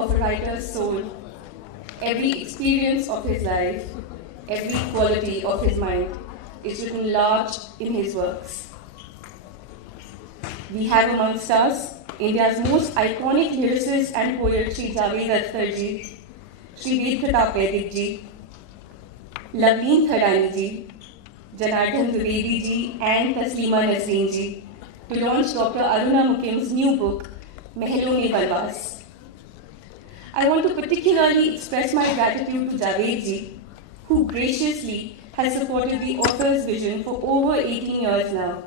of a writer's soul. Every experience of his life, every quality of his mind is written large in his works. We have amongst us India's most iconic lyricist and poet, Shri Javed Akhtar ji, Shri Ved Pratap Vaidik ji, Lavleen Thadani ji, Janardhan Dwivedi ji, and Taslima Nasreen ji, to launch Dr. Aruna Mukim's new book, Mehlon Mein Banwas. I want to particularly express my gratitude to Javed ji, who graciously has supported the author's vision for over 18 years now.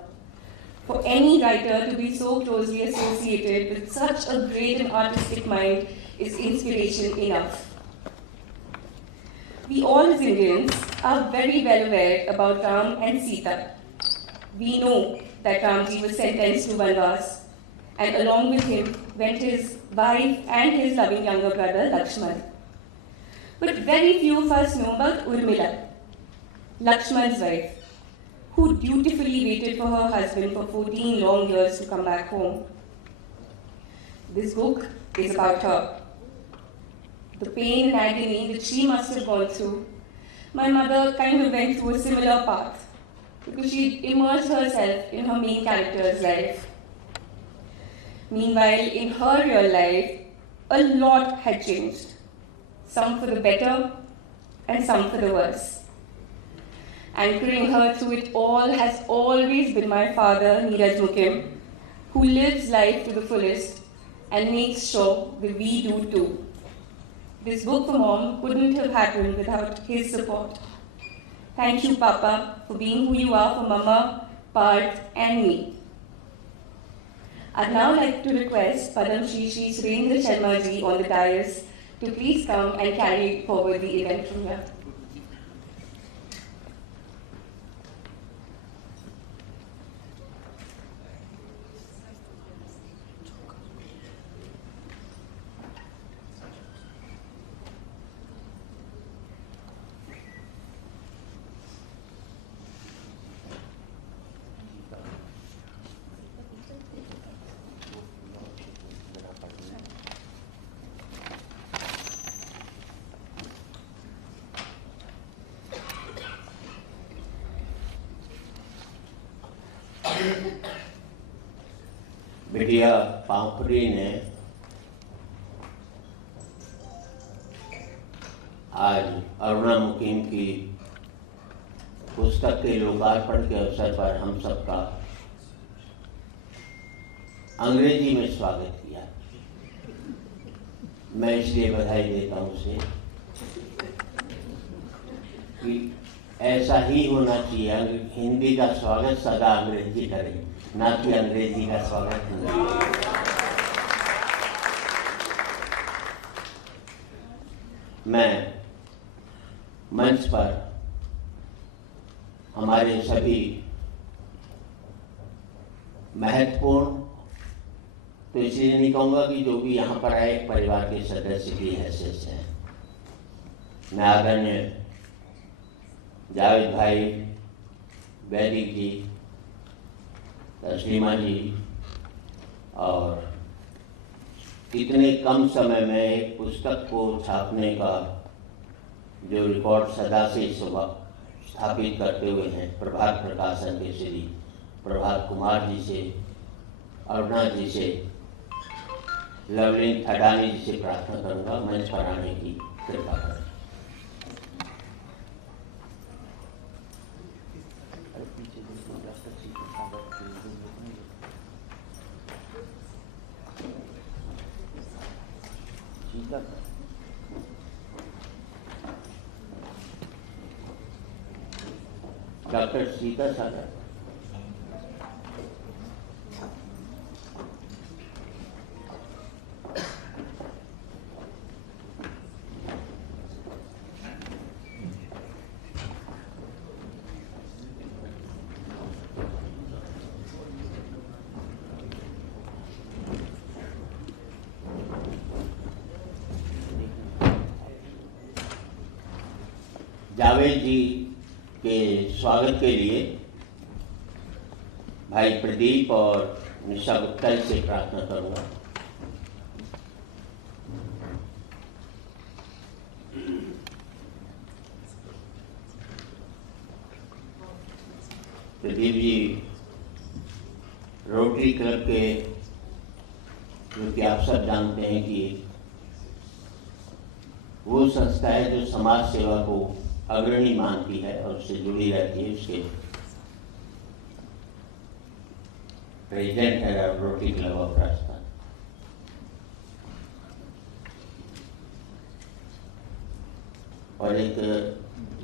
For any writer to be so closely associated with such a great and artistic mind is inspiration enough. We all as Indians are very well aware about Ram and Sita. We know that Ramji was sentenced to Banwas, and along with him went his wife and his loving younger brother Lakshman. But very few of us know about Urmila, Lakshman's wife, who dutifully waited for her husband for 14 long years to come back home. This book is about her. The pain and agony that she must have gone through. My mother kind of went through a similar path because she immersed herself in her main character's life. Meanwhile, in her real life, a lot had changed. Some for the better and some for the worse. Anchoring her through it all has always been my father, Neeraj Mukim, who lives life to the fullest and makes sure that we do too. This book for Mom couldn't have happened without his support. Thank you, Papa, for being who you are for Mama, Parth, and me. I'd now like to request Padam Shri Surendra Sharma ji on the dais to please come and carry forward the event from here. बिटिया पांखुरी ने आज अरुणा मुकीम की पुस्तक के लोकार्पण के अवसर पर हम सबका अंग्रेजी में स्वागत किया। मैं इसलिए बधाई देता हूं उसे कि ऐसा ही होना चाहिए। हिंदी का स्वागत सदा अंग्रेजी करें, ना कि अंग्रेजी का स्वागत नहीं। मैं मंच पर हमारे सभी महत्वपूर्ण, तो इसलिए नहीं कहूँगा कि जो भी यहाँ पर आए परिवार के सदस्य की हैसियत से हैं। मैं आदरणीय जावेद भाई, वैदिक जी, तस्लीमा जी और इतने कम समय में एक पुस्तक को छापने का जो रिकॉर्ड सदा से स्थापित करते हुए हैं प्रभात प्रकाशन के श्री प्रभात कुमार जी से, अरुणा जी से, लवलीन थडानी जी से प्रार्थना करूंगा मंच पर आने की कृपा करें। डॉक्टर सीता सागर, जावेद जी के स्वागत के लिए भाई प्रदीप और निशा गुप्ता से प्रार्थना करूंगा। प्रदीप जी रोटरी क्लब के, जो कि आप सब जानते हैं कि वो संस्था है जो समाज सेवा को अग्रणी मानती है और उससे जुड़ी रहती है। उसके प्रेसिडेंट है रोटरी क्लब ऑफ राजस्थान। और एक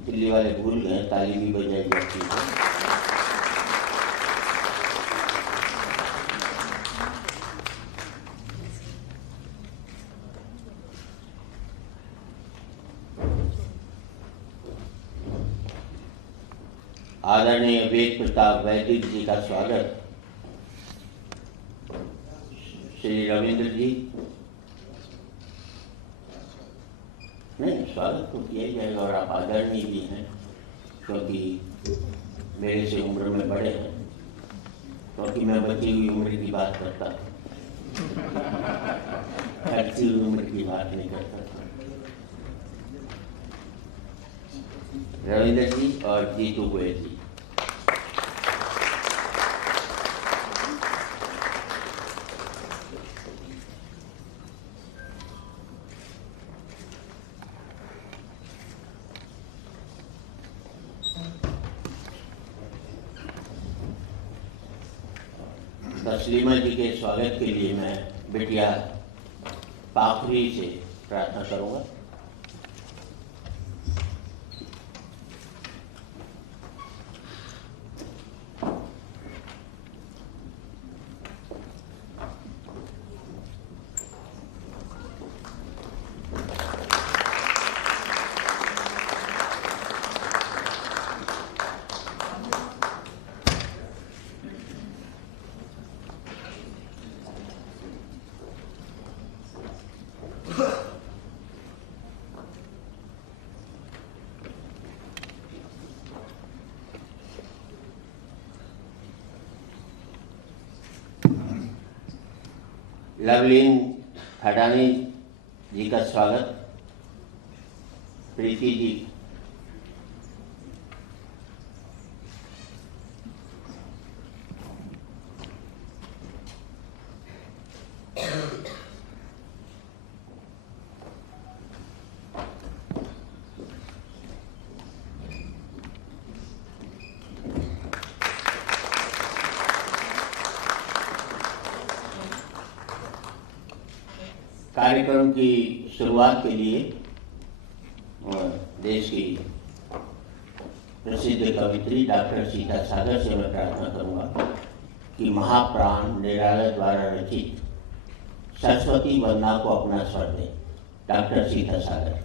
दिल्ली वाले भूल गए, ताली भी बजाई जाती है। आदरणीय वेद प्रताप वैदिक जी का स्वागत। श्री रविंद्र जी, नहीं स्वागत तो किया ही जाएगा, और आप आदरणीय भी हैं क्योंकि मेरे से उम्र में बड़े हैं, क्योंकि मैं बची हुई उम्र की बात करता हूँ, बढ़ती हुई उम्र की बात नहीं करता। रविंद्र जी और जीतू गोयल जी, तस्लीमा जी के स्वागत के लिए मैं बिटिया पाखरी से प्रार्थना करूंगा। लवलीन खडानी जी का स्वागत। प्रीति जी, कार्यक्रम की शुरुआत के लिए देश की प्रसिद्ध कवित्री डॉक्टर सीता सागर से मैं प्रार्थना करूंगा कि महाप्राण निराला द्वारा रचित सरस्वती वंदना को अपना स्वर दें। डॉक्टर सीता सागर।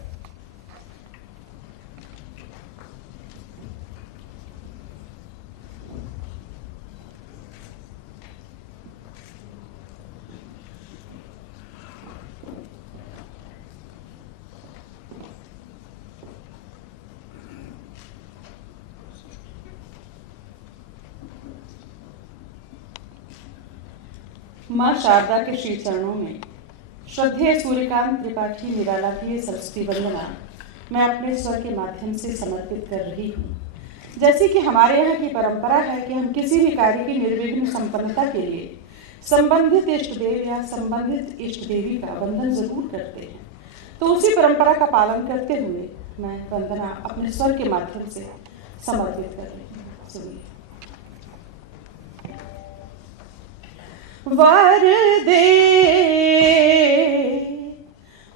माँ शारदा के श्री चरणों में श्रद्धेय सूर्यकांत त्रिपाठी निराला की सरस्वती वंदना मैं अपने स्वर के माध्यम से समर्पित कर रही हूँ। जैसे कि हमारे यहाँ की परंपरा है कि हम किसी भी कार्य की निर्विघ्न संपन्नता के लिए संबंधित इष्ट देव या संबंधित इष्ट देवी का वंदन जरूर करते हैं, तो उसी परंपरा का पालन करते हुए मैं वंदना अपने स्वर के माध्यम से समर्पित कर रही हूँ। सुनिए। वर दे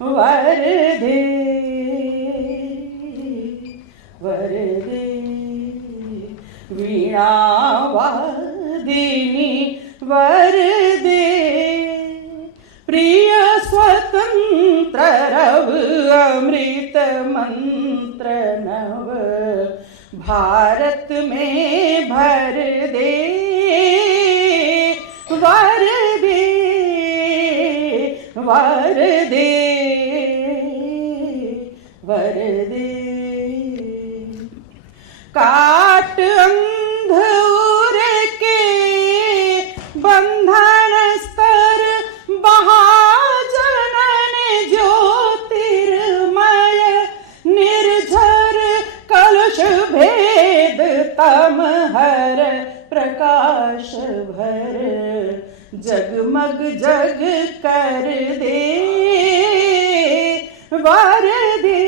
वर दे वर दे वीणा वादिनी वर दे प्रिय स्वतंत्र रव अमृत मंत्र नव भारत में भर दे वर दे वर दे वर दे काट अंधूर के बंधन स्तर महाजनन ज्योतिर्मय निर्झर कलुष भेद तम हर प्रकाश भर जगमग जग कर दे, वर दे,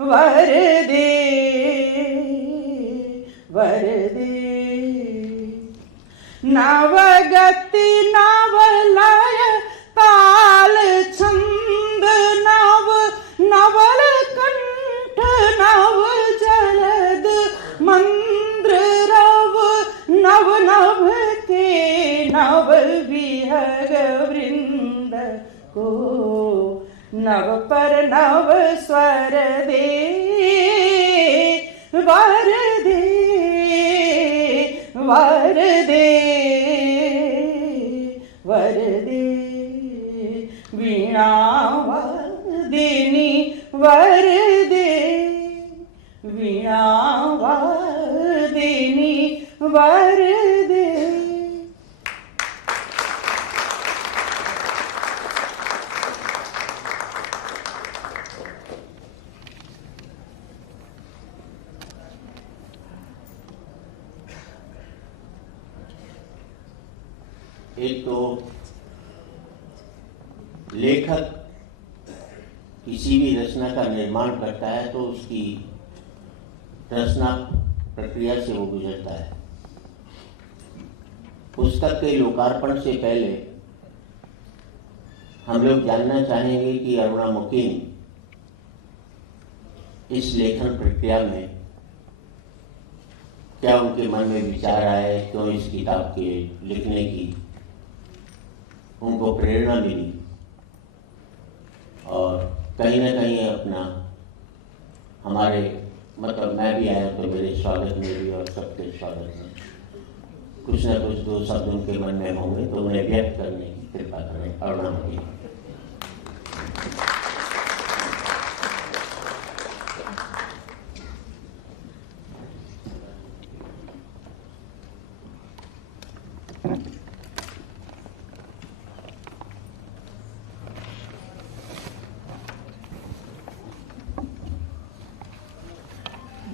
वर दे, वर दे। नवगति नवलय ताल छंद नव नवल कंठ नव जलद मंद्र रव नव नभ के नव विहग वृंद को नव पर नव स्वर दे, वर दे, वर दे, वर दे। वीणा वादिनी वर दे, वीणा वादिनी वर दे। एक तो लेखक किसी भी रचना का निर्माण करता है तो उसकी रचना प्रक्रिया से वो गुजरता है। पुस्तक के लोकार्पण से पहले हम लोग जानना चाहेंगे कि अरुणा मुकीम इस लेखन प्रक्रिया में क्या उनके मन में विचार आए, क्यों इस किताब के लिखने की उनको प्रेरणा मिली, और कहीं ना कहीं अपना हमारे मतलब मैं भी आया तो मेरे स्वागत में भी और सबके स्वागत में कुछ ना कुछ दो शब्द उनके मन में होंगे तो उन्हें व्यक्त करने की कृपा करें। अरुणा मुकीम।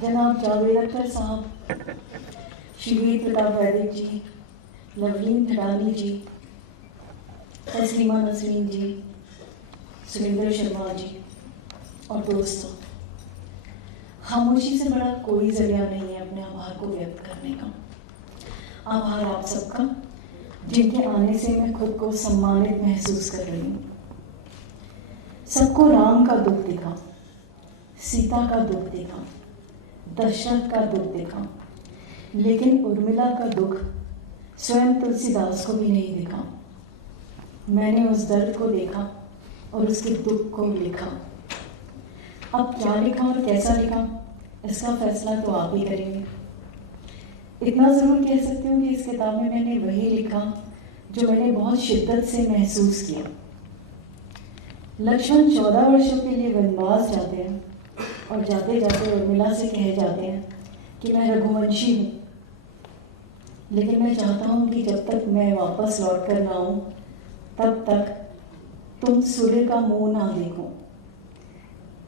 जनाब जावेद अख्तर साहब, श्री वीर प्रताप वैदिक जी, लवलीन थडानी जी, तस्लीमा नसरीन जी, सुरेंद्र शर्मा जी और दोस्तों, खामोशी से बड़ा कोई जरिया नहीं है अपने आभार को व्यक्त करने का। आभार आप सबका, जिनके आने से मैं खुद को सम्मानित महसूस कर रही हूँ। सबको राम का दुख दिखा, सीता का दुख दिखा, दशरथ का दुख दिखा, लेकिन उर्मिला का दुख स्वयं तुलसीदास को भी नहीं दिखा। मैंने उस दर्द को देखा और उसके दुख को लिखा। अब क्या लिखा और कैसा लिखा, इसका फैसला तो आप ही करेंगे। इतना ज़रूर कह सकती हूँ कि इस किताब में मैंने वही लिखा जो मैंने बहुत शिद्दत से महसूस किया। लक्ष्मण 14 वर्षों के लिए वनवास जाते हैं और जाते जाते उर्मिला से कह जाते हैं कि मैं रघुवंशी हूँ, लेकिन मैं चाहता हूँ कि जब तक मैं वापस लौट कर ना आऊँ तब तक तुम सूर्य का मुंह ना देखो।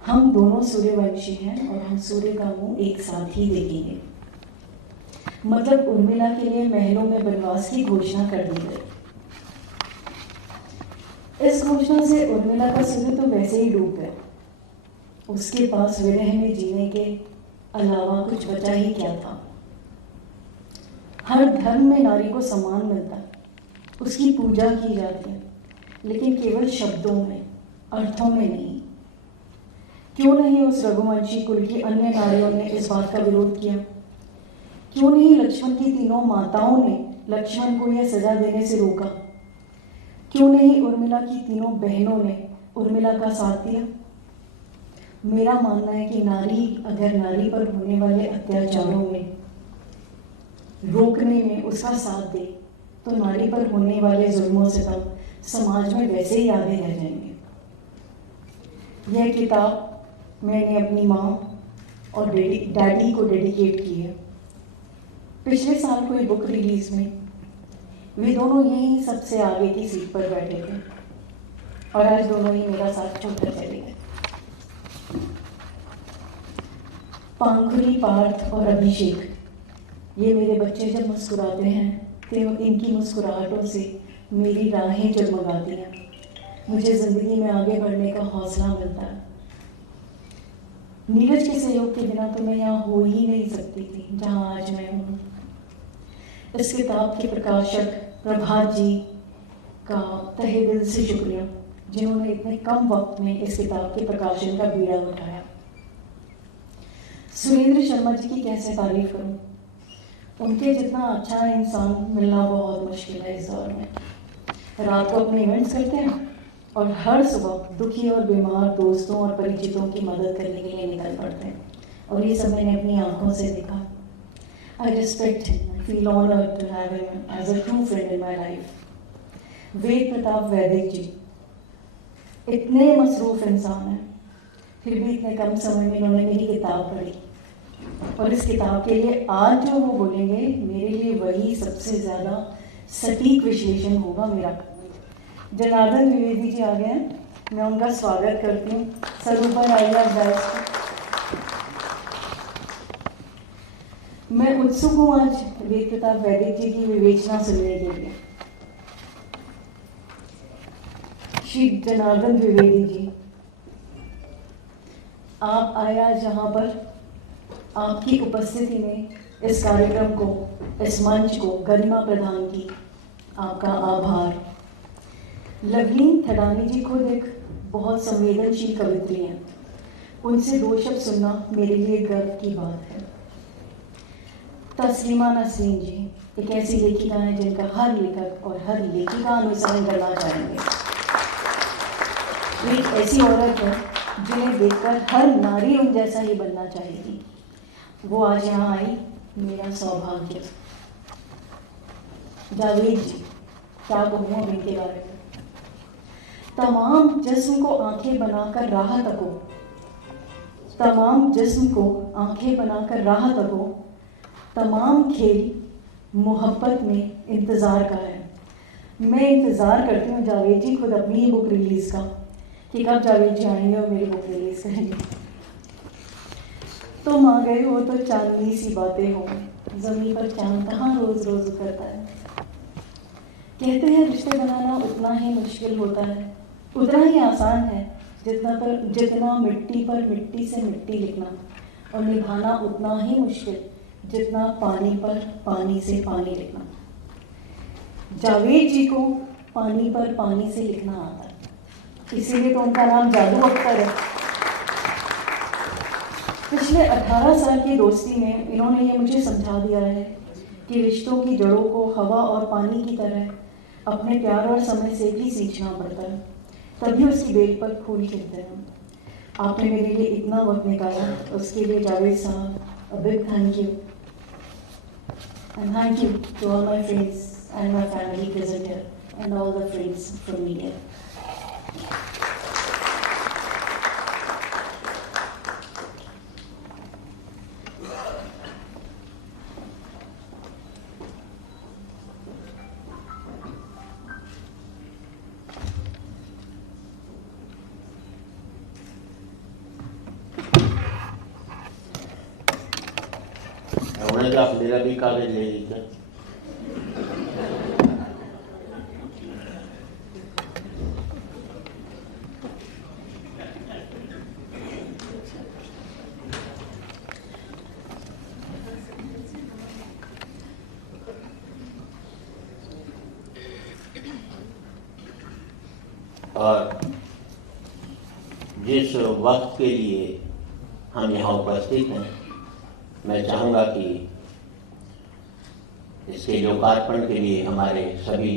हम दोनों सूर्यवंशी हैं और हम सूर्य का मुंह एक साथ ही देखेंगे। मतलब उर्मिला के लिए महलों में वनवास की घोषणा कर दी गई। इस घोषणा से उर्मिला का सूर्य तो वैसे ही डूब गया। उसके पास विरह में जीने के अलावा कुछ बचा ही क्या था। हर धर्म में नारी को सम्मान मिलता है, उसकी पूजा की जाती है, लेकिन केवल शब्दों में, अर्थों में नहीं। क्यों नहीं उस रघुवंशी कुल की अन्य नारियों ने इस बात का विरोध किया? क्यों नहीं लक्ष्मण की तीनों माताओं ने लक्ष्मण को यह सजा देने से रोका? क्यों नहीं उर्मिला की तीनों बहनों ने उर्मिला का साथ दिया? मेरा मानना है कि नारी अगर नारी पर होने वाले अत्याचारों में रोकने में उसका साथ दे तो नारी पर होने वाले जुल्मों से तब समाज में वैसे ही आगे रह जाएंगे। यह किताब मैंने अपनी माँ और डैडी को डेडिकेट की है। पिछले साल कोई बुक रिलीज में वे दोनों यहीं सबसे आगे की सीट पर बैठे थे और आज दोनों ही मेरा साथ छोड़कर चले गए। पांखुरी, पार्थ और अभिषेक ये मेरे बच्चे जब मुस्कुराते हैं तो इनकी मुस्कुराहटों से मेरी राहें जगमगाती हैं, मुझे ज़िंदगी में आगे बढ़ने का हौसला मिलता है। नीरज के सहयोग के बिना तो मैं यहाँ हो ही नहीं सकती थी जहाँ आज मैं हूँ। इस किताब के प्रकाशक प्रभात जी का तहे दिल से शुक्रिया, जिन्होंने इतने कम वक्त में इस किताब के प्रकाशन का बीड़ा उठाया। सुरेंद्र शर्मा जी की कैसे तारीफ करूं? उनके जितना अच्छा इंसान मिलना बहुत मुश्किल है इस दौर में। रात को अपने इवेंट्स करते हैं और हर सुबह दुखी और बीमार दोस्तों और परिचितों की मदद करने के लिए निकल पड़ते हैं, और ये सब मैंने अपनी आंखों से देखा। I respect him. I feel honored to have him as a true friend in my life. वेद प्रताप वैदिक जी इतने मसरूफ इंसान हैं, फिर भी इतने कम समय में इन्होंने मेरी किताब पढ़ी, और इस किताब के लिए आज जो वो बोलेंगे मेरे लिए वही सबसे ज़्यादा सटीक विश्लेषण होगा मेरा। जनार्दन द्विवेदी जी आ गए हैं, मैं उनका स्वागत करती हूँ। सर ऊपर आइए, बैठ। मैं उत्सुक हूँ आज वेद प्रताप वैदिक जी की विवेचना सुनने के लिए। श्री जनार्दन द्विवेदी जी, आप आया जहाँ पर आपकी उपस्थिति में इस कार्यक्रम को, इस मंच को गरिमा प्रदान की, आपका आभार। लवलीन थडानी जी खुद एक बहुत संवेदनशील कवित्री हैं, उनसे दो शब्द सुनना मेरे लिए गर्व की बात है। तस्लीमा नसरीन जी एक ऐसी लेखिका हैं जिनका हर लेखक और हर लेखिका अनुसरण करना चाहेंगे। एक ऐसी औरत है जिन्हें देखकर हर नारी उन जैसा ही बनना चाहेगी। वो आज यहाँ आई, मेरा सौभाग्य। जावेद जी, क्या कहूँ अब इनके बारे में। तमाम जिस्म को आंखें बनाकर राह तको, तमाम जिस्म को आंखें बनाकर राह तको, तमाम खेल मोहब्बत में इंतज़ार का है। मैं इंतज़ार करती हूँ जावेद जी खुद अपनी ही बुक रिलीज़ का, कि कब जावेद जी आएंगे और मेरी बुक रिलीज़ करेंगे। तुम आ गए हो तो चांदनी सी बातें हो, ज़मीन पर चांद कहाँ रोज़ रोज़ उतरता है। कहते हैं रिश्ते बनाना उतना ही मुश्किल होता है, उतना ही आसान है जितना मिट्टी पर मिट्टी से मिट्टी लिखना, और निभाना उतना ही मुश्किल जितना पानी पर पानी से पानी लिखना। जावेद जी को पानी पर पानी से लिखना आता है, इसीलिए तो उनका नाम जादू अख्तर है। पिछले 18 साल की दोस्ती में इन्होंने ये मुझे समझा दिया है कि रिश्तों की जड़ों को हवा और पानी की तरह अपने प्यार और समय से भी सींचना पड़ता है, तभी उसकी बेल पर फूल खिलते हैं। आपने मेरे लिए इतना वक्त निकाला, उसके लिए जावेद साहब a big thank you. And thank you to all my friends and my family present here, and all the friends from media. उन्होंने तो आप मेरा भी कागज ले लीजिए। और जिस वक्त के लिए हम यहाँ उपस्थित हैं, मैं चाहूँगा कि इसके लोकार्पण के लिए हमारे सभी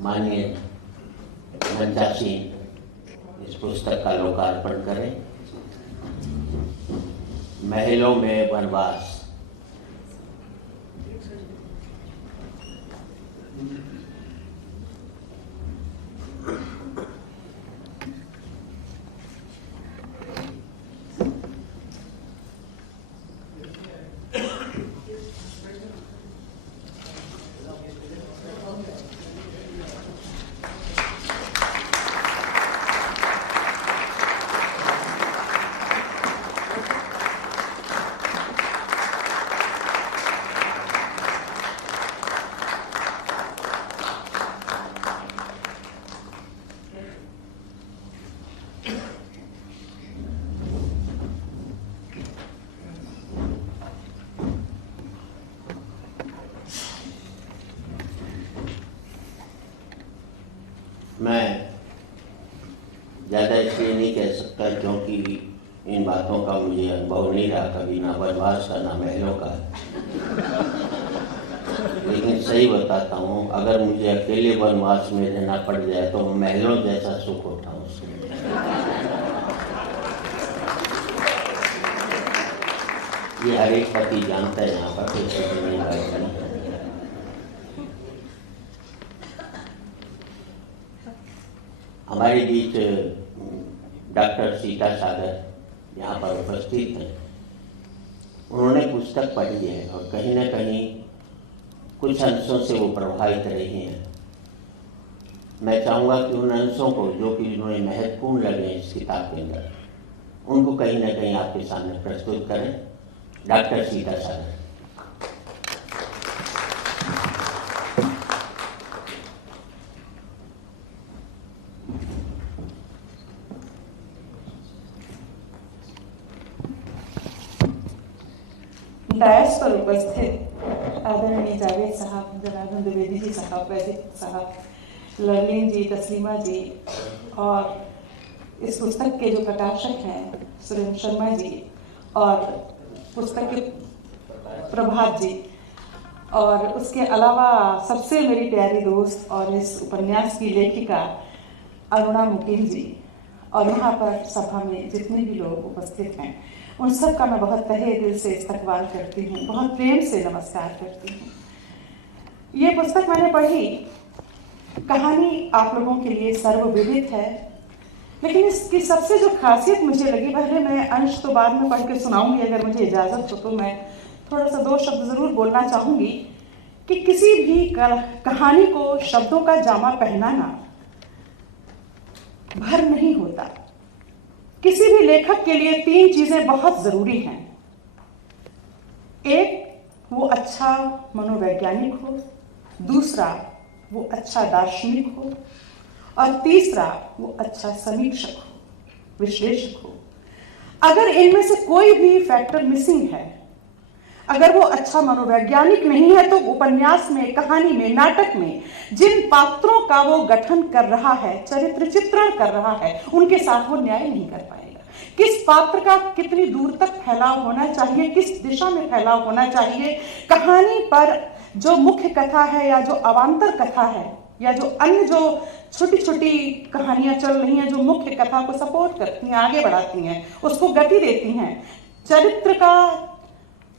माननीय मंचासीन इस पुस्तक का लोकार्पण करें। महलों में वनवास। मैं ज़्यादा इसलिए नहीं कह सकता क्योंकि इन बातों का मुझे अनुभव नहीं रहा कभी, ना वनवास का ना महलों का। लेकिन सही बताता हूँ, अगर मुझे अकेले वनवास में रहना पड़ जाए तो महलों जैसा सुख होता हूँ उसमें। ये हर एक पति जानता है, यहाँ पर कोई नहीं बात नहीं। हमारे बीच डॉक्टर सीता सागर यहाँ पर उपस्थित हैं। उन्होंने पुस्तक पढ़ी है और कहीं ना कहीं कुछ अंशों से वो प्रभावित रही हैं। मैं चाहूँगा कि उन अंशों को जो कि उन्हें महत्वपूर्ण लगे इस किताब के अंदर, उनको कहीं ना कहीं आपके सामने प्रस्तुत करें। डॉक्टर सीता सागर। डायस पर उपस्थित आदरणीय जावेद साहब, जनार्दन द्विवेदी जी साहब, वैदिक साहब, लर्लिन जी, तस्लीमा जी, और इस पुस्तक के जो प्रकाशक हैं सुरेंद्र शर्मा जी, और पुस्तक के प्रभात जी, और उसके अलावा सबसे मेरी प्यारी दोस्त और इस उपन्यास की लेखिका अरुणा मुकीम जी, और यहाँ पर सभा में जितने भी लोग उपस्थित हैं उन सब का मैं बहुत तहे दिल से इस्तकबाल करती हूँ, बहुत प्रेम से नमस्कार करती हूँ। ये पुस्तक मैंने पढ़ी, कहानी आप लोगों के लिए सर्वविदित है, लेकिन इसकी सबसे जो खासियत मुझे लगी, पहले मैं अंश तो बाद में पढ़ के सुनाऊंगी अगर मुझे इजाज़त हो, तो मैं थोड़ा सा 2 शब्द ज़रूर बोलना चाहूँगी कि किसी भी कहानी को शब्दों का जामा पहनाना भर नहीं होता। किसी भी लेखक के लिए 3 चीजें बहुत जरूरी हैं। एक, वो अच्छा मनोवैज्ञानिक हो, दूसरा वो अच्छा दार्शनिक हो, और तीसरा वो अच्छा समीक्षक हो, विश्लेषक हो। अगर इनमें से कोई भी फैक्टर मिसिंग है, अगर वो अच्छा मनोवैज्ञानिक नहीं है, तो उपन्यास में, कहानी में, नाटक में जिन पात्रों का वो गठन कर रहा है, चरित्र चित्रण कर रहा है, उनके साथ वो न्याय नहीं कर पाएगा। किस पात्र का कितनी दूर तक फैलाव होना चाहिए, किस दिशा में फैलाव होना चाहिए, कहानी पर जो मुख्य कथा है या जो अवान्तर कथा है या जो अन्य जो छोटी छोटी कहानियां चल रही हैं, जो मुख्य कथा को सपोर्ट करती हैं, आगे बढ़ाती हैं, उसको गति देती हैं, चरित्र का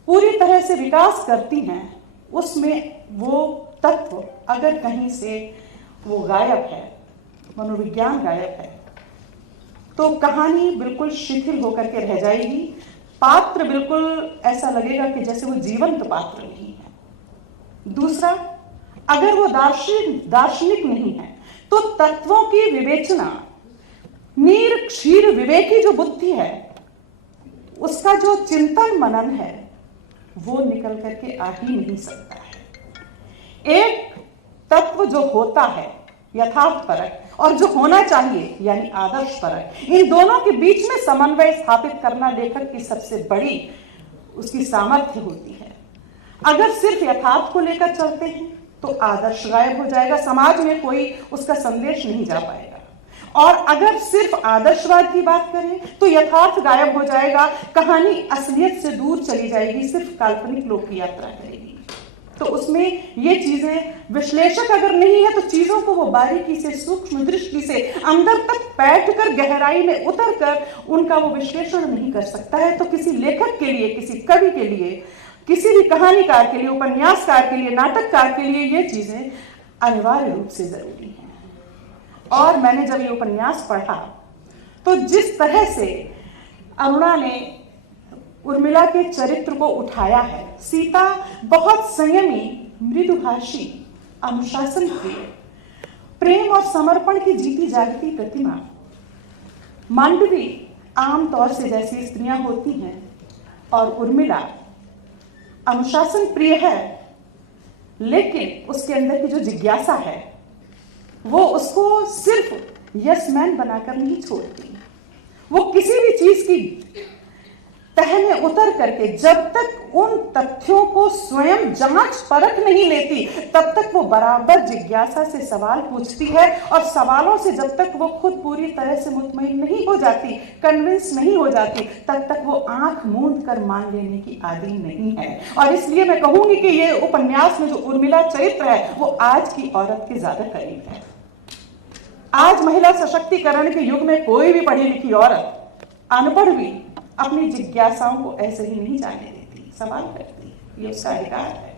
पूरी तरह से विकास करती हैं, उसमें वो तत्व अगर कहीं से वो गायब है, मनोविज्ञान गायब है, तो कहानी बिल्कुल शिथिल होकर के रह जाएगी। पात्र बिल्कुल ऐसा लगेगा कि जैसे वो जीवंत पात्र नहीं है। दूसरा, अगर वो दार्शनिक नहीं है, तो तत्वों की विवेचना, नीर क्षीर विवेकी जो बुद्धि है, उसका जो चिंतन मनन है, वो निकल करके आ ही नहीं सकता है। एक तत्व जो होता है यथार्थ परक, और जो होना चाहिए यानी आदर्श परक, इन दोनों के बीच में समन्वय स्थापित करना लेखक की सबसे बड़ी उसकी सामर्थ्य होती है। अगर सिर्फ यथार्थ को लेकर चलते हैं तो आदर्श गायब हो जाएगा, समाज में कोई उसका संदेश नहीं जा पाएगा। और अगर सिर्फ आदर्शवाद की बात करें तो यथार्थ गायब हो जाएगा, कहानी असलियत से दूर चली जाएगी, सिर्फ काल्पनिक लोक की यात्रा करेगी। तो उसमें ये चीजें, विश्लेषक अगर नहीं है तो चीजों को वो बारीकी से, सूक्ष्म दृष्टि से अंदर तक बैठकर, गहराई में उतरकर उनका वो विश्लेषण नहीं कर सकता है। तो किसी लेखक के लिए, किसी कवि के लिए, किसी भी कहानीकार के लिए, उपन्यासकार के लिए, नाटककार के लिए ये चीजें अनिवार्य रूप से जरूरी हैं। और मैंने जब ये उपन्यास पढ़ा तो जिस तरह से अरुणा ने उर्मिला के चरित्र को उठाया है, सीता बहुत संयमी, मृदुभाषी, अनुशासन प्रिय, प्रेम और समर्पण की जीती जागती प्रतिमा, मांडवी आमतौर से जैसी स्त्रियां होती हैं, और उर्मिला अनुशासन प्रिय है, लेकिन उसके अंदर की जो जिज्ञासा है वो उसको सिर्फ यस मैन बनाकर नहीं छोड़ती। वो किसी भी चीज की तह में उतर करके जब तक उन तथ्यों को स्वयं जांच परख नहीं लेती, तब तक वो बराबर जिज्ञासा से सवाल पूछती है, और सवालों से जब तक वो खुद पूरी तरह से मुतमईन नहीं हो जाती, कन्विंस नहीं हो जाती, तब तक वो आंख मूंद कर मान लेने की आदी नहीं है। और इसलिए मैं कहूंगी कि ये उपन्यास में जो उर्मिला चरित्र है वो आज की औरत के ज्यादा करीब है। आज महिला सशक्तिकरण के युग में कोई भी पढ़ी लिखी औरत, अनपढ़ भी, अपनी जिज्ञासाओं को ऐसे ही नहीं जाने देती, सवाल करती है, ये उसका अधिकार है।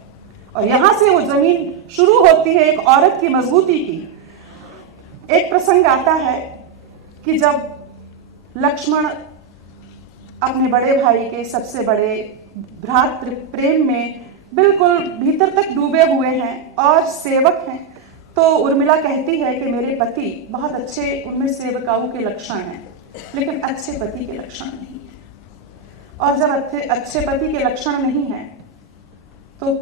और यहां से वो जमीन शुरू होती है एक औरत की मजबूती की। एक प्रसंग आता है कि जब लक्ष्मण अपने बड़े भाई के सबसे बड़े भ्रातृ प्रेम में बिल्कुल भीतर तक डूबे हुए हैं और सेवक हैं, तो उर्मिला कहती है कि मेरे पति बहुत अच्छे, उनमें सेवकाओं के लक्षण हैं, लेकिन अच्छे पति के लक्षण नहीं है। और जब अच्छे पति के लक्षण नहीं है तो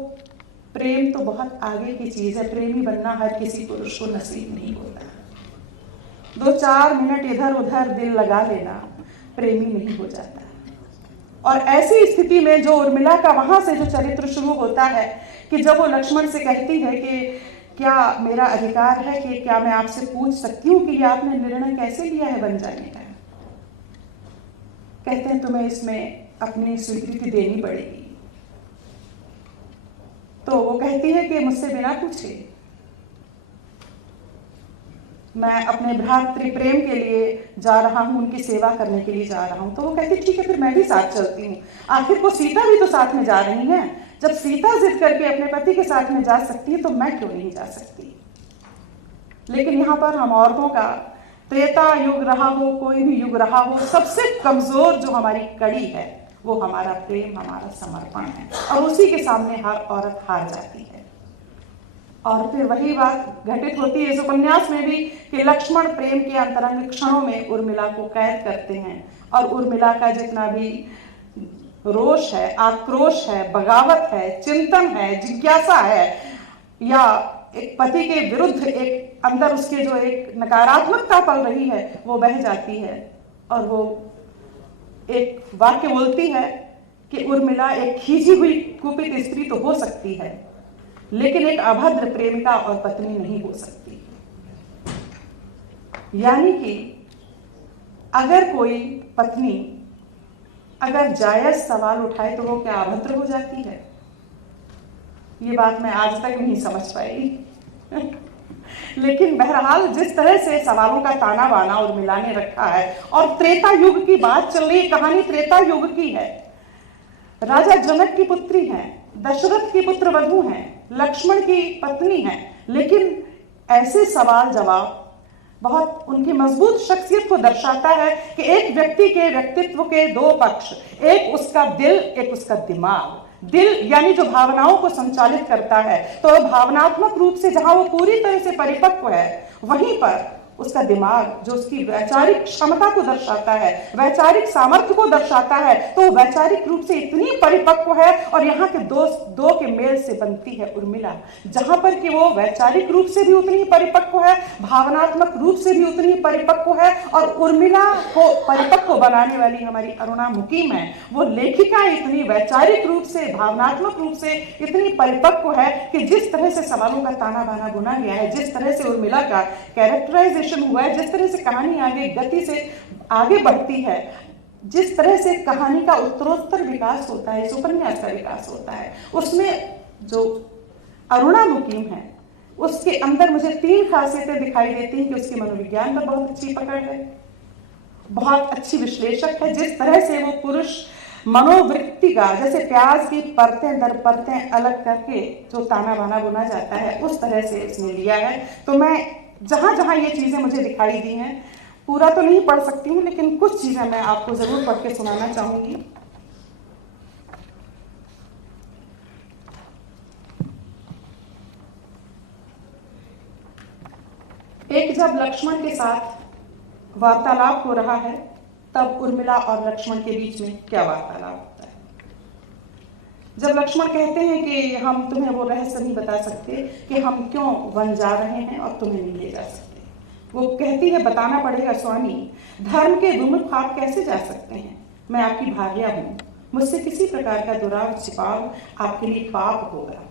प्रेम तो बहुत आगे की चीज है। प्रेमी बनना हर किसी पुरुष को नसीब नहीं होता। 2-4 मिनट इधर उधर दिल लगा लेना प्रेमी नहीं हो जाता। और ऐसी स्थिति में जो उर्मिला का वहां से जो चरित्र शुरू होता है कि जब वो लक्ष्मण से कहती है कि क्या मेरा अधिकार है, कि क्या मैं आपसे पूछ सकती हूँ कि ये आपने निर्णय कैसे लिया है बन जाने का। कहते हैं तुम्हें इसमें अपनी स्वीकृति देनी पड़ेगी। तो वो कहती है कि मुझसे बिना पूछे मैं अपने भ्रातृ प्रेम के लिए जा रहा हूं, उनकी सेवा करने के लिए जा रहा हूं। तो वो कहती ठीक है, फिर मैं भी साथ चलती हूँ। आखिर को सीता भी तो साथ में जा रही है। जब सीता जिद करके अपने पति के साथ में जा सकती है तो मैं क्यों नहीं जा सकती। लेकिन यहाँ पर हम औरतों का, त्रेता युग रहा हो, कोई भी युग रहा हो, सबसे कमजोर जो हमारी कड़ी है वो हमारा प्रेम, हमारा समर्पण है। और उसी के सामने हर औरत हार जाती है। और फिर वही बात घटित होती है इस उपन्यास में भी कि लक्ष्मण प्रेम के अंतरंग क्षणों में उर्मिला को कैद करते हैं। और उर्मिला का जितना भी रोष है, आक्रोश है, बगावत है, चिंतन है, जिज्ञासा है, या एक पति के विरुद्ध एक अंदर उसके जो एक नकारात्मकता पल रही है, वो बह जाती है। और वो एक वाक्य बोलती है कि उर्मिला एक खींची हुई कुपित स्त्री तो हो सकती है, लेकिन एक अभद्र प्रेमिका और पत्नी नहीं हो सकती। यानी कि अगर कोई पत्नी अगर जायज सवाल उठाए तो वो क्या अभद्र हो जाती है? ये बात मैं आज तक नहीं समझ पाई। लेकिन बहरहाल जिस तरह से सवालों का ताना बाना उर्मिला ने रखा है, और त्रेता युग की बात चल रही, कहानी त्रेता युग की है। राजा जनक की पुत्री है, दशरथ की पुत्र वधू है, लक्ष्मण की पत्नी है, लेकिन ऐसे सवाल जवाब बहुत उनकी मजबूत शख्सियत को दर्शाता है कि एक व्यक्ति के व्यक्तित्व के दो पक्ष, एक उसका दिल, एक उसका दिमाग। दिल यानी जो भावनाओं को संचालित करता है, तो भावनात्मक रूप से जहां वो पूरी तरह से परिपक्व है, वहीं पर उसका दिमाग जो उसकी वैचारिक क्षमता को दर्शाता है, वैचारिक सामर्थ्य को दर्शाता है, तो वो वैचारिक रूप से इतनी परिपक्व है। और यहाँ के दो के मेल से बनती है उर्मिला, जहां पर कि वो वैचारिक रूप से भी उतनी परिपक्व है, भावनात्मक रूप से भी उतनी परिपक्व है। और उर्मिला को परिपक्व बनाने वाली हमारी अरुणा मुकीम है, वो लेखिका इतनी वैचारिक रूप से, भावनात्मक रूप से इतनी परिपक्व है कि जिस तरह से सवालों का ताना बाना बुना गया है, जिस तरह से उर्मिला का कैरेक्टराइजेशन हुआ है, जिस तरह से कहानी आगे गति से आगे बढ़ती है, जिस तरह से कहानी का उत्तरोत्तर विकास होता है, इस उपन्यास का विकास होता है, उसमें जो अरुणा मुकीम है उसके अंदर मुझे 3 खासियतें दिखाई देती हैं कि उसकी मनोविज्ञान पर बहुत अच्छी पकड़ है, बहुत अच्छी विश्लेषक है। जिस तरह से वो पुरुष मनोवृत्ति का, जैसे प्याज की परतें दर परतें अलग करके जो ताना बाना बुना जाता है, उस तरह से इसने लिया है। तो मैं जहां जहां ये चीजें मुझे दिखाई दी हैं, पूरा तो नहीं पढ़ सकती हूँ, लेकिन कुछ चीजें मैं आपको जरूर पढ़ के सुनाना चाहूंगी। एक जब लक्ष्मण के साथ वार्तालाप हो रहा है, तब उर्मिला और लक्ष्मण के बीच में क्या वार्तालाप होता है। जब लक्ष्मण कहते हैं कि हम तुम्हें वो रहस्य नहीं बता सकते कि हम क्यों वन जा रहे हैं और तुम्हें नहीं ले जा सकते, वो कहती है बताना पड़ेगा स्वामी, धर्म के विमुख आप कैसे जा सकते हैं, मैं आपकी भार्या हूँ, मुझसे किसी प्रकार का दुराव छिपाव आपके लिए पाप होगा।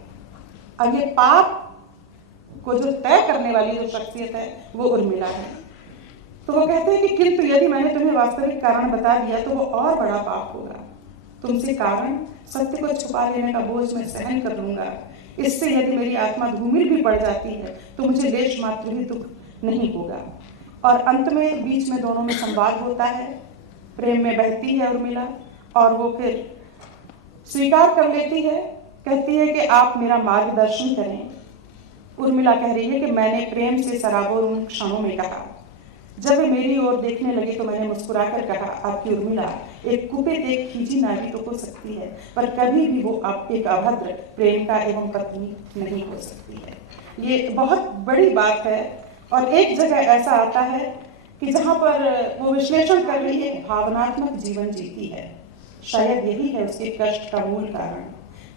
अब ये पाप को जो तय करने वाली जो शख्सियत है वो उर्मिला है। तो वो कहते हैं कि किंतु यदि मैंने तुम्हें वास्तविक कारण बता दिया तो वो और बड़ा पाप होगा। तुमसे कारण सत्य को छुपा लेने का बोझ मैं सहन कर लूंगा। इससे यदि मेरी आत्मा धूमिल भी पड़ जाती है तो मुझे लेश मात्र भी दुख नहीं होगा। और अंत में बीच में दोनों में संवाद होता है, प्रेम में बहती है उर्मिला और वो फिर स्वीकार कर लेती है, कहती है कि आप मेरा मार्गदर्शन करें। उर्मिला कह रही है कि मैंने प्रेम से सराबोर उन क्षणों में कहा, जब वे मेरी ओर देखने लगी तो मैंने मुस्कुराकर कहा, आपकी उर्मिला एक कुपित एक खींची नारी तो हो सकती है, पर कभी भी वो आप एक अभद्र प्रेम का एवं पत्नी नहीं हो सकती है। ये बहुत बड़ी बात है। और एक जगह ऐसा आता है कि जहाँ पर वो विश्लेषण कर रही है, भावनात्मक जीवन जीती है। शायद यही है उसके कष्ट का मूल कारण।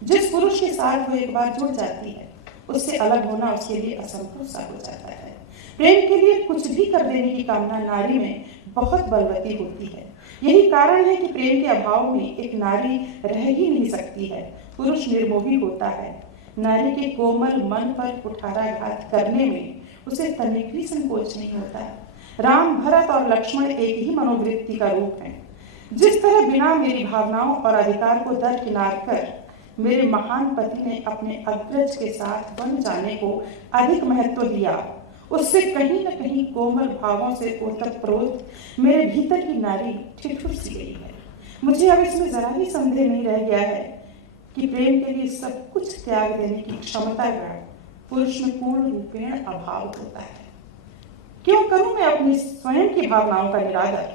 जिस पुरुष के साथ वो एक बार जुड़ जाती है उससे अलग होना उसके लिए असंभव सा हो जाता है। प्रेम के लिए कुछ भी कर देने की कामना नारी में बहुत बलवती होती है। यही कारण है कि प्रेम के अभाव में एक नारी रह ही नहीं सकती है। पुरुष निर्मोही होता है। नारी के कोमल मन पर कुठाराघात करने में उसे तनिक भी संकोच नहीं होता है। राम, भरत और लक्ष्मण एक ही मनोवृत्ति का रूप है। जिस तरह बिना मेरी भावनाओं और अधिकार को दरकिनार कर मेरे महान पति ने अपने अग्रज के साथ बन जाने को अधिक महत्व दिया, उससे कहीं न कहीं कोमल भावों से ओतप्रोत मेरे भीतर की नारी ठिठुर सी गई है। मुझे अब इसमें जरा भी संदेह नहीं रह गया है कि प्रेम के लिए सब कुछ त्याग देने की क्षमता का पुरुष में पूर्ण रूपेण अभाव होता है। क्यों करूं मैं अपनी स्वयं की भावनाओं का निरादर?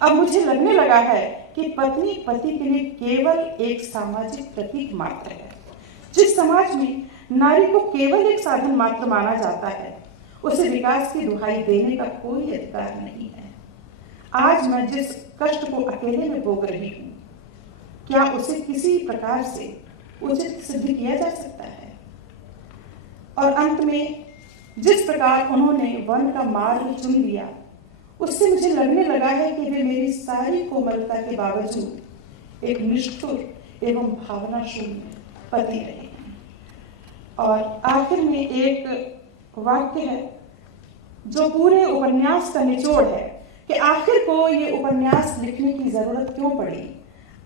अब मुझे लगने लगा है कि पत्नी पति के लिए केवल एक सामाजिक प्रतीक मात्र है। जिस समाज में नारी को केवल एक साधन मात्र माना जाता है उसे विकास की दुहाई देने का कोई अधिकार नहीं है। आज मैं जिस कष्ट को अकेले में भोग रही हूँ, क्या उसे किसी प्रकार से उचित सिद्ध किया जा सकता है? और अंत में जिस प्रकार उन्होंने वन का मार्ग चुन लिया उससे मुझे लगने लगा है कि वे मेरी सारी कोमलता के बावजूद एक निष्ठुर एवं भावना शून्य पति रहे हैं। और आखिर में एक वाक्य है जो पूरे उपन्यास का निचोड़ है कि आखिर को ये उपन्यास लिखने की जरूरत क्यों पड़ी।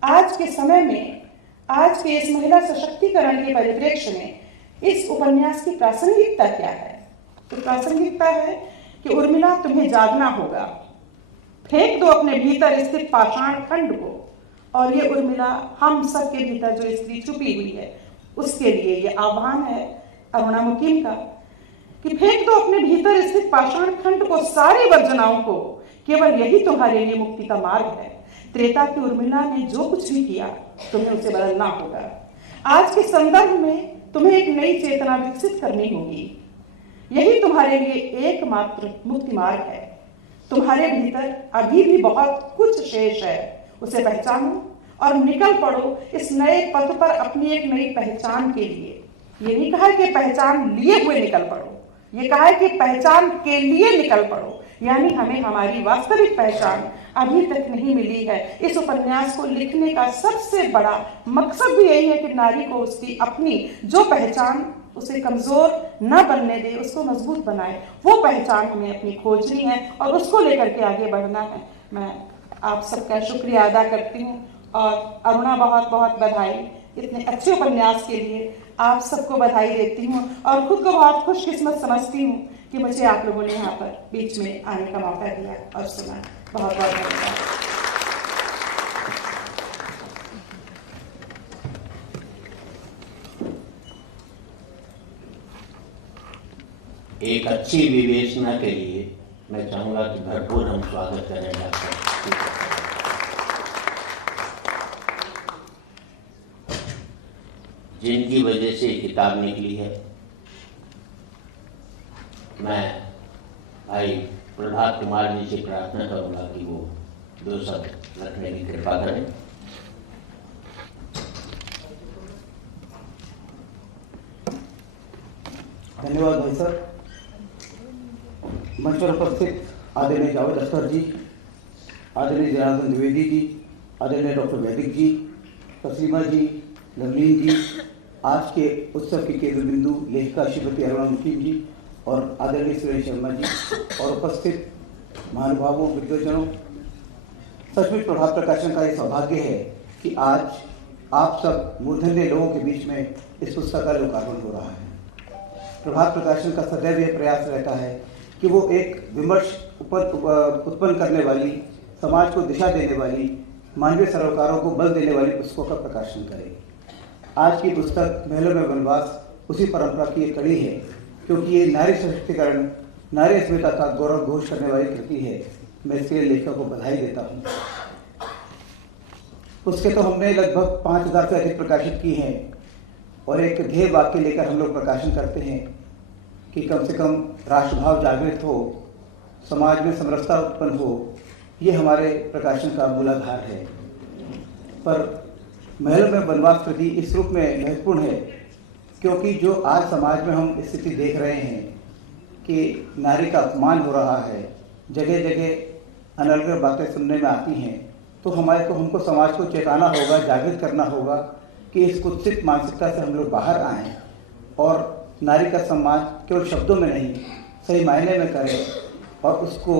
आज के समय में, आज के इस महिला सशक्तिकरण के परिप्रेक्ष्य में इस उपन्यास की प्रासंगिकता क्या है? तो प्रासंगिकता है कि उर्मिला, तुम्हें जागना होगा। फेंक दो अपने भीतर स्थित पाषाण खंड को। और ये उर्मिला हम सब के भीतर जो स्त्री छुपी हुई है उसके लिए ये आह्वान है अरुणा मुकीम का कि फेंक दो अपने भीतर स्थित पाषाण खंड को, सारी वर्जनाओं को। केवल यही तुम्हारे लिए मुक्ति का मार्ग है। त्रेता की उर्मिला ने जो कुछ भी किया तुम्हें उसे बदलना होगा। आज के संदर्भ में तुम्हें एक नई चेतना विकसित करनी होगी। यही तुम्हारे लिए एकमात्र मुक्ति मार्ग है। तुम्हारे भीतर अभी भी बहुत कुछ शेष है, उसे पहचानो और निकल पड़ो इस नए पथ पर अपनी एक नई पहचान के लिए। ये नहीं कहा कि पहचान लिए हुए निकल पड़ो, ये कहा है कि पहचान के लिए निकल पड़ो। यानी हमें हमारी वास्तविक पहचान अभी तक नहीं मिली है। इस उपन्यास को लिखने का सबसे बड़ा मकसद भी यही है कि नारी को उसकी अपनी जो पहचान उसे कमजोर न बनने दे, उसको मजबूत बनाए। वो पहचान हमें अपनी खोजनी है और उसको लेकर के आगे बढ़ना है। मैं आप सबका शुक्रिया अदा करती हूँ और अरुणा, बहुत बहुत बधाई इतने अच्छे उपन्यास के लिए। आप सबको बधाई देती हूँ और खुद को बहुत खुशकिस्मत समझती हूँ कि मुझे आप लोगों ने यहाँ पर बीच में आने का मौका दिया और सुना। बहुत बहुत धन्यवाद। एक अच्छी विवेचना के लिए मैं चाहूँगा कि भरपूर हम स्वागत करें डॉक्टर। जिनकी वजह से किताब निकली है। मैं भाई प्रभात कुमार जी से प्रार्थना करूँगा कि वो दो शब्द रखने की कृपा करें। धन्यवाद भाई साहब। मंच पर उपस्थित आदरणीय जावेद अख्तर जी, आदरणीय जनार्दन द्विवेदी जी, आदरणीय डॉक्टर वैदिक जी, तस्लीमा जी, नवनीत जी, आज के उत्सव के केंद्र बिंदु लेखिका श्रीमती अरुणा मुखीम जी और आदरणीय सुरेश शर्मा जी और उपस्थित महानुभावों, विद्वजनों, सचमुच प्रभात प्रकाशन का ये सौभाग्य है कि आज आप सब मूर्धन्य लोगों के बीच में इस पुस्तक का लोकार्पण हो रहा है। प्रभात प्रकाशन का सदैव यह प्रयास रहता है कि वो एक विमर्श उत्पन्न करने वाली, समाज को दिशा देने वाली, मानवीय सरोकारों को बल देने वाली पुस्तकों का प्रकाशन करे। आज की पुस्तक महलों में वनवास उसी परंपरा की एक कड़ी है, क्योंकि ये नारी सशक्तिकरण, नारी अस्मिता का गौरव घोष करने वाली कृति है। मैं इसके लिए लेखक को बधाई देता हूँ। पुस्तकें तो हमने लगभग 5000 से अधिक प्रकाशित की हैं और एक ध्येय वाक्य लेकर हम लोग प्रकाशन करते हैं कि कम से कम राष्ट्रभाव जागृत हो, समाज में समरसता उत्पन्न हो। ये हमारे प्रकाशन का मूलाधार है। पर महलों में वनवास कृति इस रूप में महत्वपूर्ण है क्योंकि जो आज समाज में हम स्थिति देख रहे हैं कि नारी का अपमान हो रहा है, जगह जगह अनर्गल बातें सुनने में आती हैं, तो हमको समाज को चेताना होगा, जागृत करना होगा कि इस कुत्सित मानसिकता से हम लोग बाहर आएँ और नारी का सम्मान केवल शब्दों में नहीं, सही मायने में करें और उसको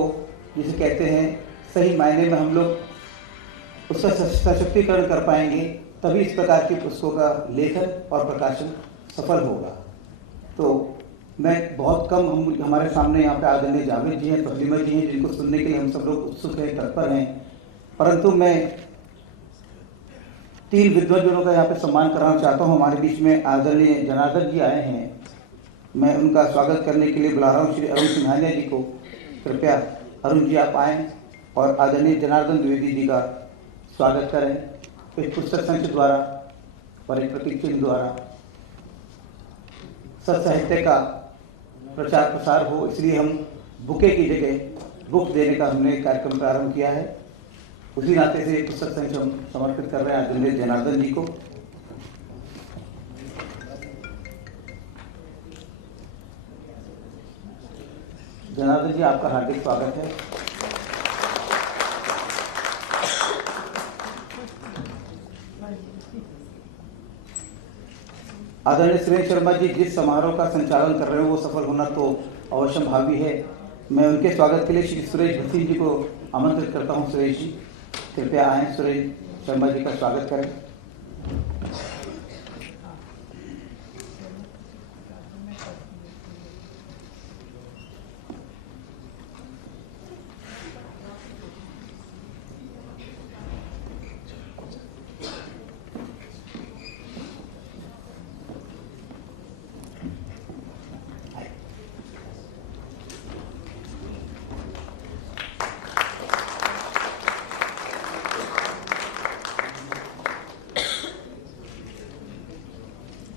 जिसे कहते हैं सही मायने में हम लोग उसका सशक्तिकरण कर पाएंगे। तभी इस प्रकार की पुस्तकों का लेखन और प्रकाशन सफल होगा। तो मैं बहुत कम हमारे सामने यहाँ पे आदरणीय जावेद जी हैं, तस्लीमा जी हैं, जिनको सुनने के लिए हम सब लोग उत्सुक हैं, तत्पर हैं। परंतु मैं 3 विद्वजनों का यहाँ पे सम्मान कराना चाहता हूँ। हमारे बीच में आदरणीय जनार्दन जी आए हैं। मैं उनका स्वागत करने के लिए बुला रहा हूँ श्री अरुण सिंघानिया जी को। कृपया अरुण जी आप आएँ और आदरणीय जनार्दन द्विवेदी जी का स्वागत करें। एक पुस्तक संच द्वारा और एक प्रतीक चिन्ह द्वारा सत्साहित्य का प्रचार प्रसार हो, इसलिए हम बुके की जगह बुक देने का हमने कार्यक्रम प्रारंभ किया है। उसी नाते से पुस्तक संच हम समर्पित कर रहे हैं आदरणीय जनार्दन जी को। जनार्दन जी, आपका हार्दिक स्वागत है। आदरणीय सुरेश शर्मा जी जिस समारोह का संचालन कर रहे हैं वो सफल होना तो अवश्य भावी है। मैं उनके स्वागत के लिए श्री सुरेश भसीन जी को आमंत्रित करता हूं। सुरेश जी कृपया आएं, सुरेश शर्मा जी का स्वागत करें।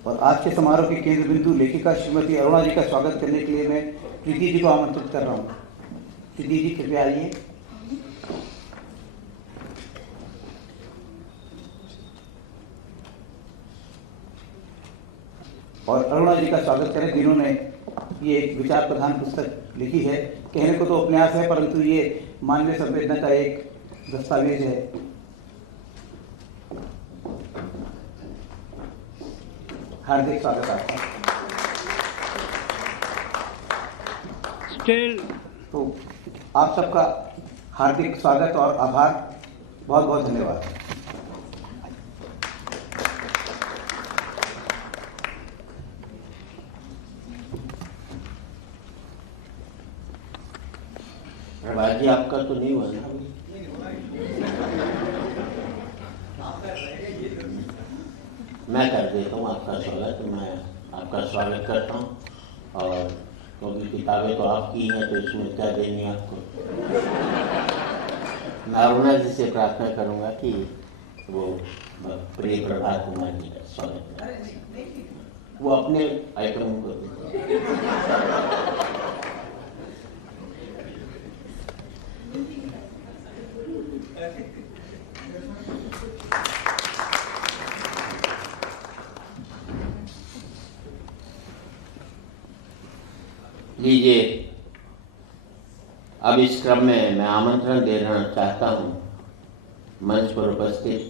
और आज के समारोह के केंद्र बिंदु लेखिका श्रीमती अरुणा जी का स्वागत करने के लिए मैं प्रीति जी को आमंत्रित कर रहा हूँ। प्रीति जी कृपया आइए। और अरुणा जी का स्वागत करें, जिन्होंने ये एक विचार प्रधान पुस्तक लिखी है। कहने को तो उपन्यास है परंतु ये मानवीय संवेदना का एक दस्तावेज है। हार्दिक स्वागत आपका। तो आप सबका हार्दिक स्वागत और आभार। बहुत बहुत धन्यवाद। प्रभात जी, आपका तो नहीं हुआ ना? मैं कर देता हूँ आपका स्वागत। मैं आपका स्वागत करता हूँ और क्योंकि किताबें तो आपकी हैं तो इसमें क्या देनी है आपको। मैं अरुणा जी से प्रार्थना करूँगा कि वो प्रिय प्रभात कुमार जी का स्वागत करें। वो अपने आइटम को लीजिए। अब इस क्रम में मैं आमंत्रण देना चाहता हूँ मंच पर उपस्थित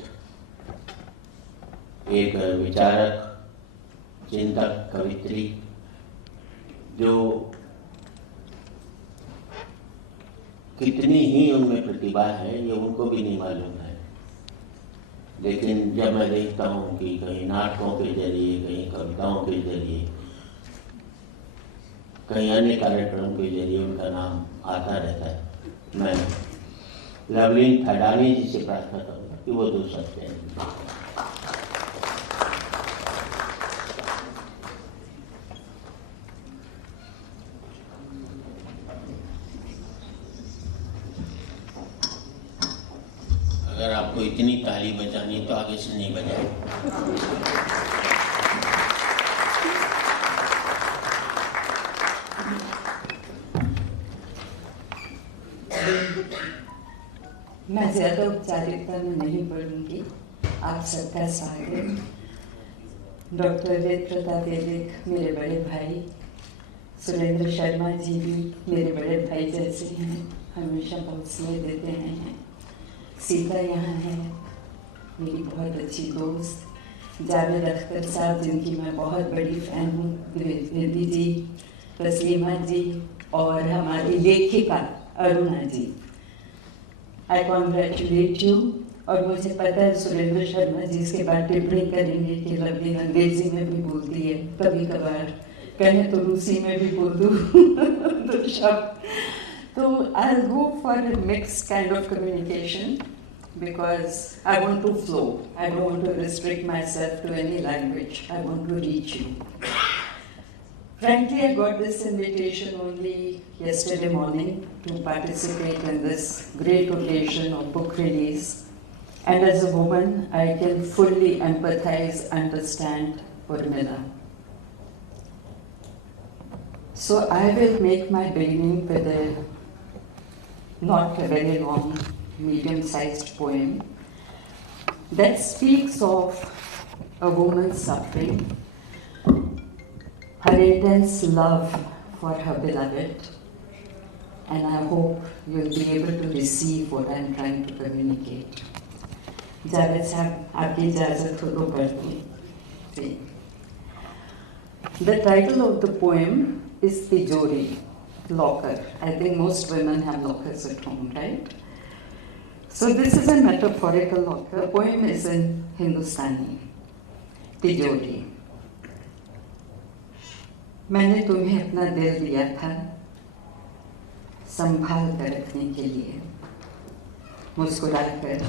एक विचारक, चिंतक, कवित्री, जो कितनी ही उनमें प्रतिभा है ये उनको भी नहीं मालूम है। लेकिन जब मैं देखता हूँ कि कहीं नाटकों के जरिए, कहीं कविताओं के जरिए, कहीं अन्य कार्यक्रम के जरिए उनका नाम आता रहता है, मैं लवलीन थडानी जी से प्रार्थना करूँगा कि वो 2 शब्द कहें। अगर आपको इतनी ताली बजानी तो आगे से नहीं बजाए। मैं ज़्यादा औपचारिकता में नहीं पढ़ूंगी। आप सबका स्वागत। डॉक्टर वेद प्रताप वैदिक मेरे बड़े भाई, सुरेंद्र शर्मा जी भी मेरे बड़े भाई जैसे हैं, हमेशा बहुत स्नेह देते हैं। सीता यहाँ है, मेरी बहुत अच्छी दोस्त। जावेद अख्तर साहब, जिनकी मैं बहुत बड़ी फ़ैन हूँ, द्विवेदी जी, तस्लीमा जी, और हमारी लेखिका Aruna ji. I congratulate you. और मुझे पता है सुरेंद्र शर्मा जी इसके बाद टिप्पणी करेंगे कि लवलीन अंग्रेजी में भी बोलती है, कभी कभार कहें तो रूसी में भी बोल दूँ तो शब्द। So I'll go for a mixed kind of communication because I want to flow. I don't want to restrict myself to any language. I want to reach you. Frankly, I got this invitation only yesterday morning to participate in this great occasion of book release. And as a woman, I can fully empathize, understand Urmila. So I will make my beginning with not a very long, medium-sized poem that speaks of a woman's suffering, her intense love for her beloved, and I hope you'll be able to receive what I'm trying to communicate. Javed साहब, आपकी इजाज़त हो तो पढ़ती। The title of the poem is Tijori, locker. I think most women have lockers at home, right? So this is a metaphorical locker. The poem is in Hindustani. Tijori. मैंने तुम्हें अपना दिल दिया था संभाल कर रखने के लिए, मुस्कुराकर,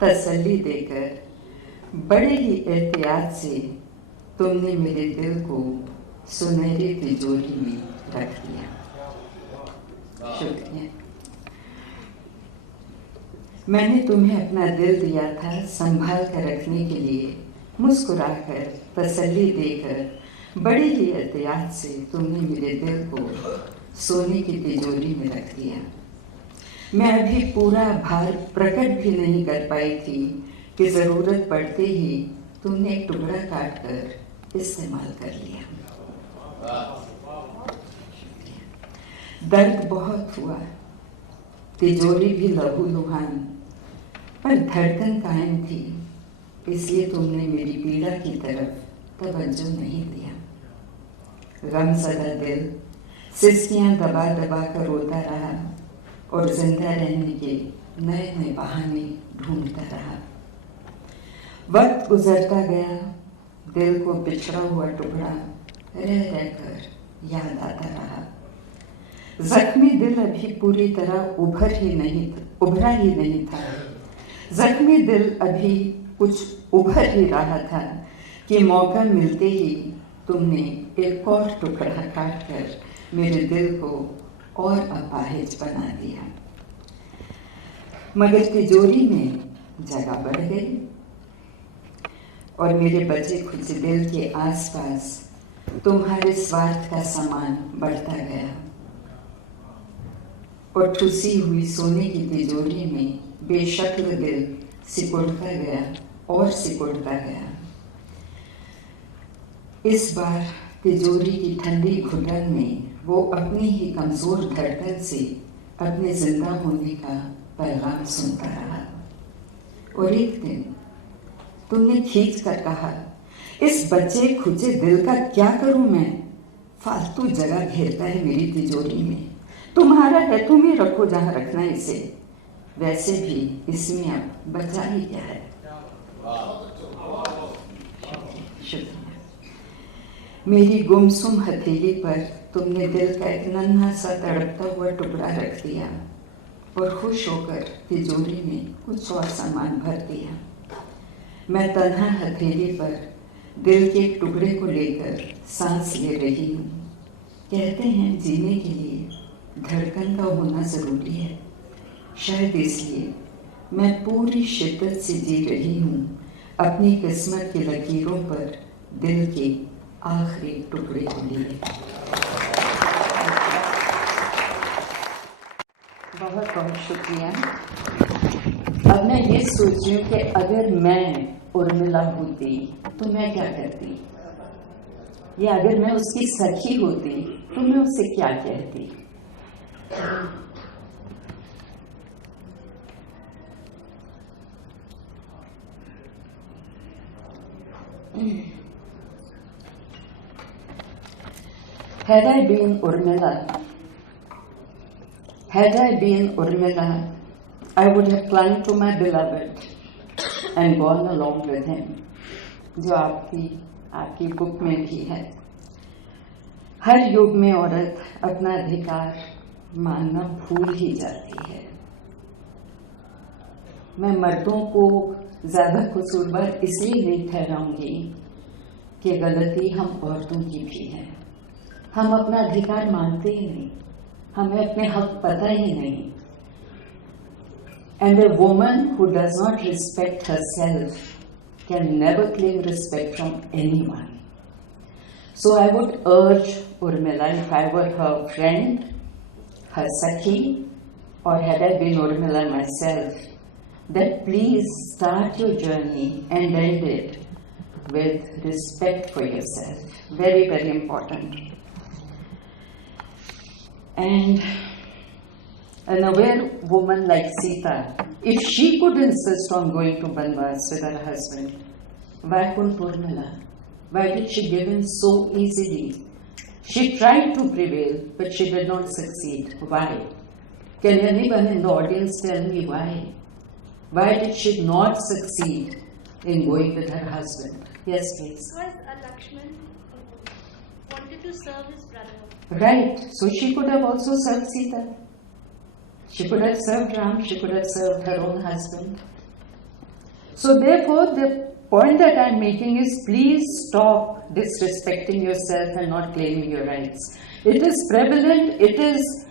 तसल्ली देकर, बड़े ही एहतियात से तुमने मेरे दिल को सुनहरी तिजोरी में रख दिया। शुक्रिया। मैंने तुम्हें अपना दिल दिया था संभाल कर रखने के लिए, मुस्कुराकर, तसल्ली देकर, बड़ी ही एहतियात से तुमने मेरे दिल को सोने की तिजोरी में रख दिया। मैं अभी पूरा भार प्रकट भी नहीं कर पाई थी कि ज़रूरत पड़ते ही तुमने एक टुकड़ा काट कर इस्तेमाल कर लिया। दर्द बहुत हुआ, तिजोरी भी लहूलुहान, पर धड़कन कायम थी, इसलिए तुमने मेरी पीड़ा की तरफ तवज्जो नहीं दिया। गमज़दा दिल सिसकियां दबा दबा कर रोता रहा और जिंदा रहने के नए नए बहाने ढूंढता रहा। वक्त गुजरता गया, दिल को बिछड़ा हुआ टुकड़ा रह रहकर याद आता रहा। जख्मी दिल अभी पूरी तरह उभरा ही नहीं था। जख्मी दिल अभी कुछ उभर ही रहा था कि मौका मिलते ही तुमने एक और टुकड़ा काट कर मेरे दिल को और अपाहिज बना दिया। मगर तिजोरी में जगह बढ़ गई और मेरे बचे खुचे दिल के आसपास तुम्हारे स्वार्थ का सामान बढ़ता गया और ठुसी हुई सोने की तिजोरी में बेशक्ल दिल सिकुड़ता गया और सिकुड़ता गया। इस बार तिजोरी की ठंडी घुटन में वो अपनी ही कमजोर धड़कन से अपने जिंदा होने का पैगाम सुनता रहा। और एक दिन तुमने खींच कर कहा, इस बच्चे खुचे दिल का क्या करूं मैं, फालतू जगह घेरता है मेरी तिजोरी में, तुम्हारा है तुम ही रखो जहां रखना है इसे, वैसे भी इसमें अब बचा ही क्या है। शुक्रिया। मेरी गुमसुम हथेली पर तुमने दिल का एक नन्हा सा तड़पता हुआ टुकड़ा रख दिया और खुश होकर तिजोरी में कुछ और सामान भर दिया। मैं तन्हा हथेली पर दिल के एक टुकड़े को लेकर सांस ले रही हूँ। कहते हैं जीने के लिए धड़कन का होना जरूरी है, शायद इसलिए मैं पूरी शिद्दत से जी रही हूँ अपनी किस्मत की लकीरों पर दिल के आखिरी टुकड़े को लिए। बहुत बहुत शुक्रिया। अब मैं ये सोच रही हूँ कि अगर मैं उर्मिला होती तो मैं क्या करती, या अगर मैं उसकी सखी होती तो मैं उसे क्या कहती। Had I been Urmila, I would have clung to my beloved and gone along with him, जो आपकी बुक में भी है। हर युग में औरत अपना अधिकार मानना भूल ही जाती है। मैं मर्दों को ज्यादा कसूरवार इसलिए नहीं ठहराऊंगी कि गलती हम औरतों की भी है। हम अपना अधिकार मानते ही नहीं, हमें अपने हक पता ही नहीं। And a woman who does not respect herself can never claim respect from anyone. So I would urge Urmila, if I were her friend, her sakhi, or had I been Urmila myself, that please start your journey and end it with respect for yourself. Very, very important. And an aware woman like Sita, if she could insist on going to Banvas with her husband, why couldn't Urmila? Why did she give in so easily? She tried to prevail, but she did not succeed. Why? Can anyone in the audience tell me why? Why did she not succeed in going with her husband? Yes, please. Because Lakshman wanted to serve his brother. Right. So she could have also served Sita. She could have served Ram. She could have served her own husband. So therefore, the point that I'm making is, please stop disrespecting yourself and not claiming your rights. It is prevalent. It is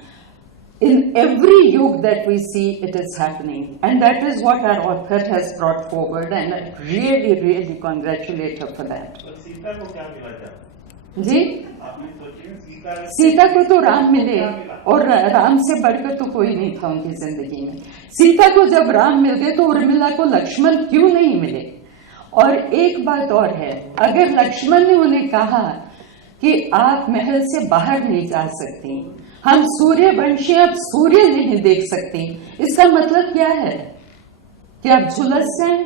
in every yug that we see, it is happening. And that is what our author has brought forward, and I really, really congratulate her for that. Sita को क्या मिला था? जी? आपने सोचिए सीता को तो राम मिले, और राम से बढ़कर तो कोई नहीं था उनकी जिंदगी में। सीता को जब राम मिल गए तो उर्मिला को लक्ष्मण क्यों नहीं मिले? और एक बात और है, अगर लक्ष्मण ने उन्हें कहा कि आप महल से बाहर नहीं जा सकती, हम सूर्यवंशी अब सूर्य नहीं देख सकते, इसका मतलब क्या है? कि आप झुलस जाएं?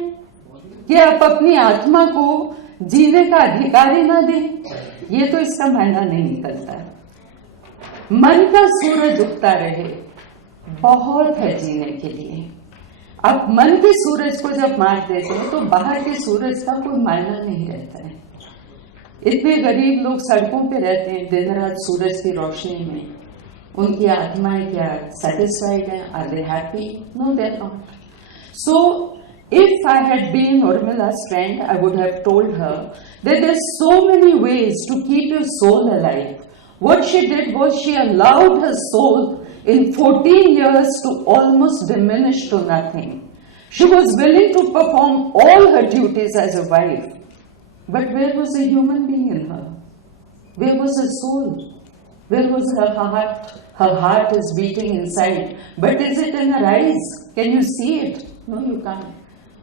कि आप अपनी आत्मा को जीने का अधिकार ही ना दें? ये तो इसका मायना नहीं निकलता। मन का सूरज उगता रहे, बहुत है जीने के लिए। अब मन के सूरज को जब मार देते हैं तो बाहर के सूरज का कोई मायना नहीं रहता है। इतने गरीब लोग सड़कों पे रहते हैं दिन रात सूरज की रोशनी में, उनकी आत्माएं क्या सेटिस्फाइड है? Are they happy? No, they are not. So if I had been Urmila's friend, I would have told her that there's so many ways to keep your soul alive. What she did was she allowed her soul in 14 years to almost diminish to nothing. She was willing to perform all her duties as a wife. But where was a human being in her? Where was her soul? Where was her heart? Her heart is beating inside. But is it in her eyes? Can you see it? No, you can't.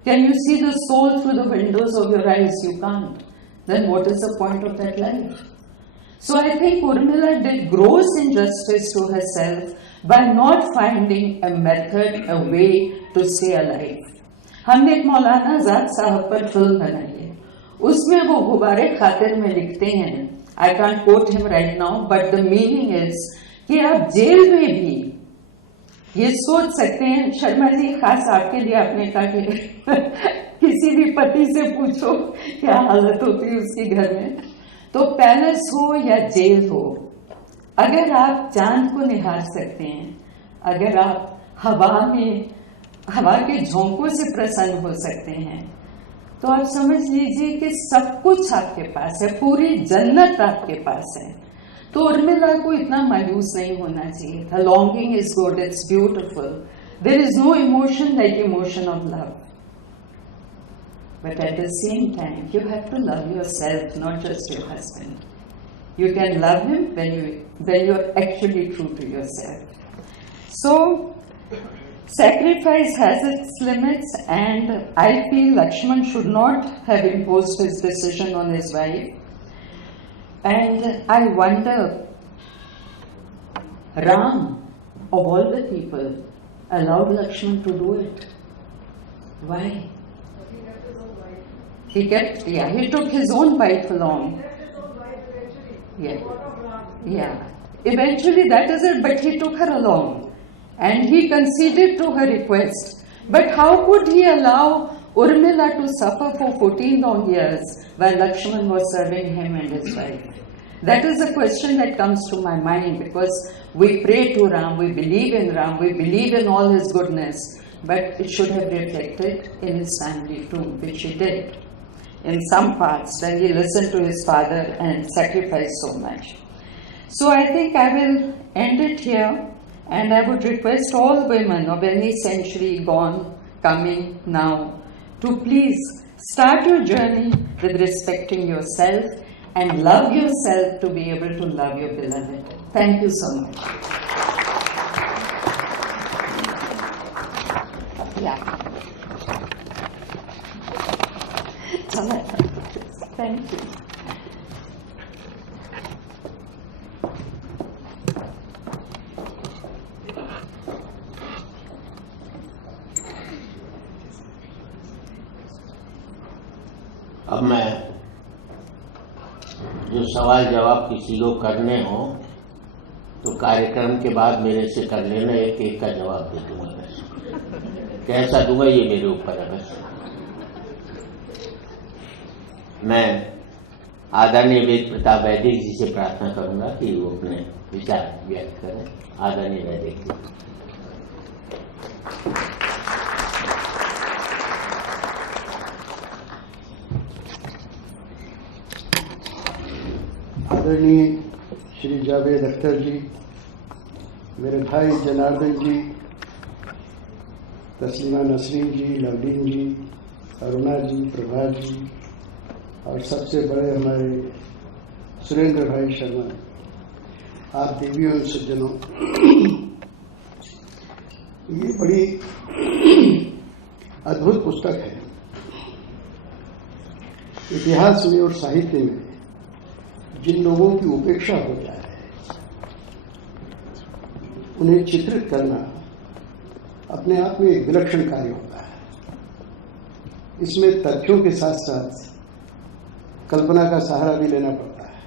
Can you see the soul through the windows of your eyes? You can't. Then what is the point of that life? So I think Urmila did gross injustice to herself by not finding a method, a way to stay alive. हमने एक मौलाना आजाद साहब पर film बनाई है, उसमें वो गुब्बारे खातिर में लिखते हैं, I can't quote him right now, but the meaning is कि आप जेल में भी ये सोच सकते हैं। शर्मा जी, खास आपके लिए आपने कहा कि किसी भी पति से पूछो क्या हालत होती है उसके घर में, तो पैलेस हो या जेल हो, अगर आप चांद को निहार सकते हैं, अगर आप हवा के झोंकों से प्रसन्न हो सकते हैं, तो आप समझ लीजिए कि सब कुछ आपके पास है, पूरी जन्नत आपके पास है। तो उर्मिला को इतना मायूस नहीं होना चाहिए था। Longing is good, it's beautiful, there is no emotion like emotion of love, but at the same time you have to love yourself, not just your husband. You can love him when you're actually true to yourself. So, sacrifice has its limits, and I feel Lakshman should not have imposed his decision on his wife. And I wonder, Ram, of all the people, allowed Lakshman to do it. Why? He took his own wife along. Yeah. Eventually, that is it, but he took her along. And he conceded to her request. But how could he allow Urmila to suffer for 14 long years while Lakshman was serving him and his wife? That is a question that comes to my mind, because we pray to Ram, we believe in Ram, we believe in all his goodness, but it should have reflected in his family too, which he did in some parts when he listened to his father and sacrificed so much. So I think I will end it here, and I would request all women of any century gone, coming, now, to please start your journey with respecting yourself and love yourself to be able to love your beloved. Thank you so much. Yeah. Thank you. अब मैं जो सवाल जवाब किसी को करने हो तो कार्यक्रम के बाद मेरे से कर लेना, एक एक का जवाब दे दूंगा। बस कैसा दूंगा ये मेरे ऊपर है। बस मैं आदरणीय वेद प्रताप वैदिक जी से प्रार्थना करूंगा कि वो अपने विचार व्यक्त करें। आदरणीय वैदिक जी। आदरणीय श्री जावेद अख्तर जी, मेरे भाई जनार्दन जी, तस्लीमा नसरीन जी, लवलीन जी, अरुणा जी, प्रभा जी, और सबसे बड़े हमारे सुरेंद्र भाई शर्मा, आप देवियों और सज्जनों, ये बड़ी अद्भुत पुस्तक है। इतिहास में और साहित्य में जिन लोगों की उपेक्षा हो जाए उन्हें चित्रित करना अपने आप में एक विलक्षण कार्य होता है। इसमें तथ्यों के साथ साथ कल्पना का सहारा भी लेना पड़ता है,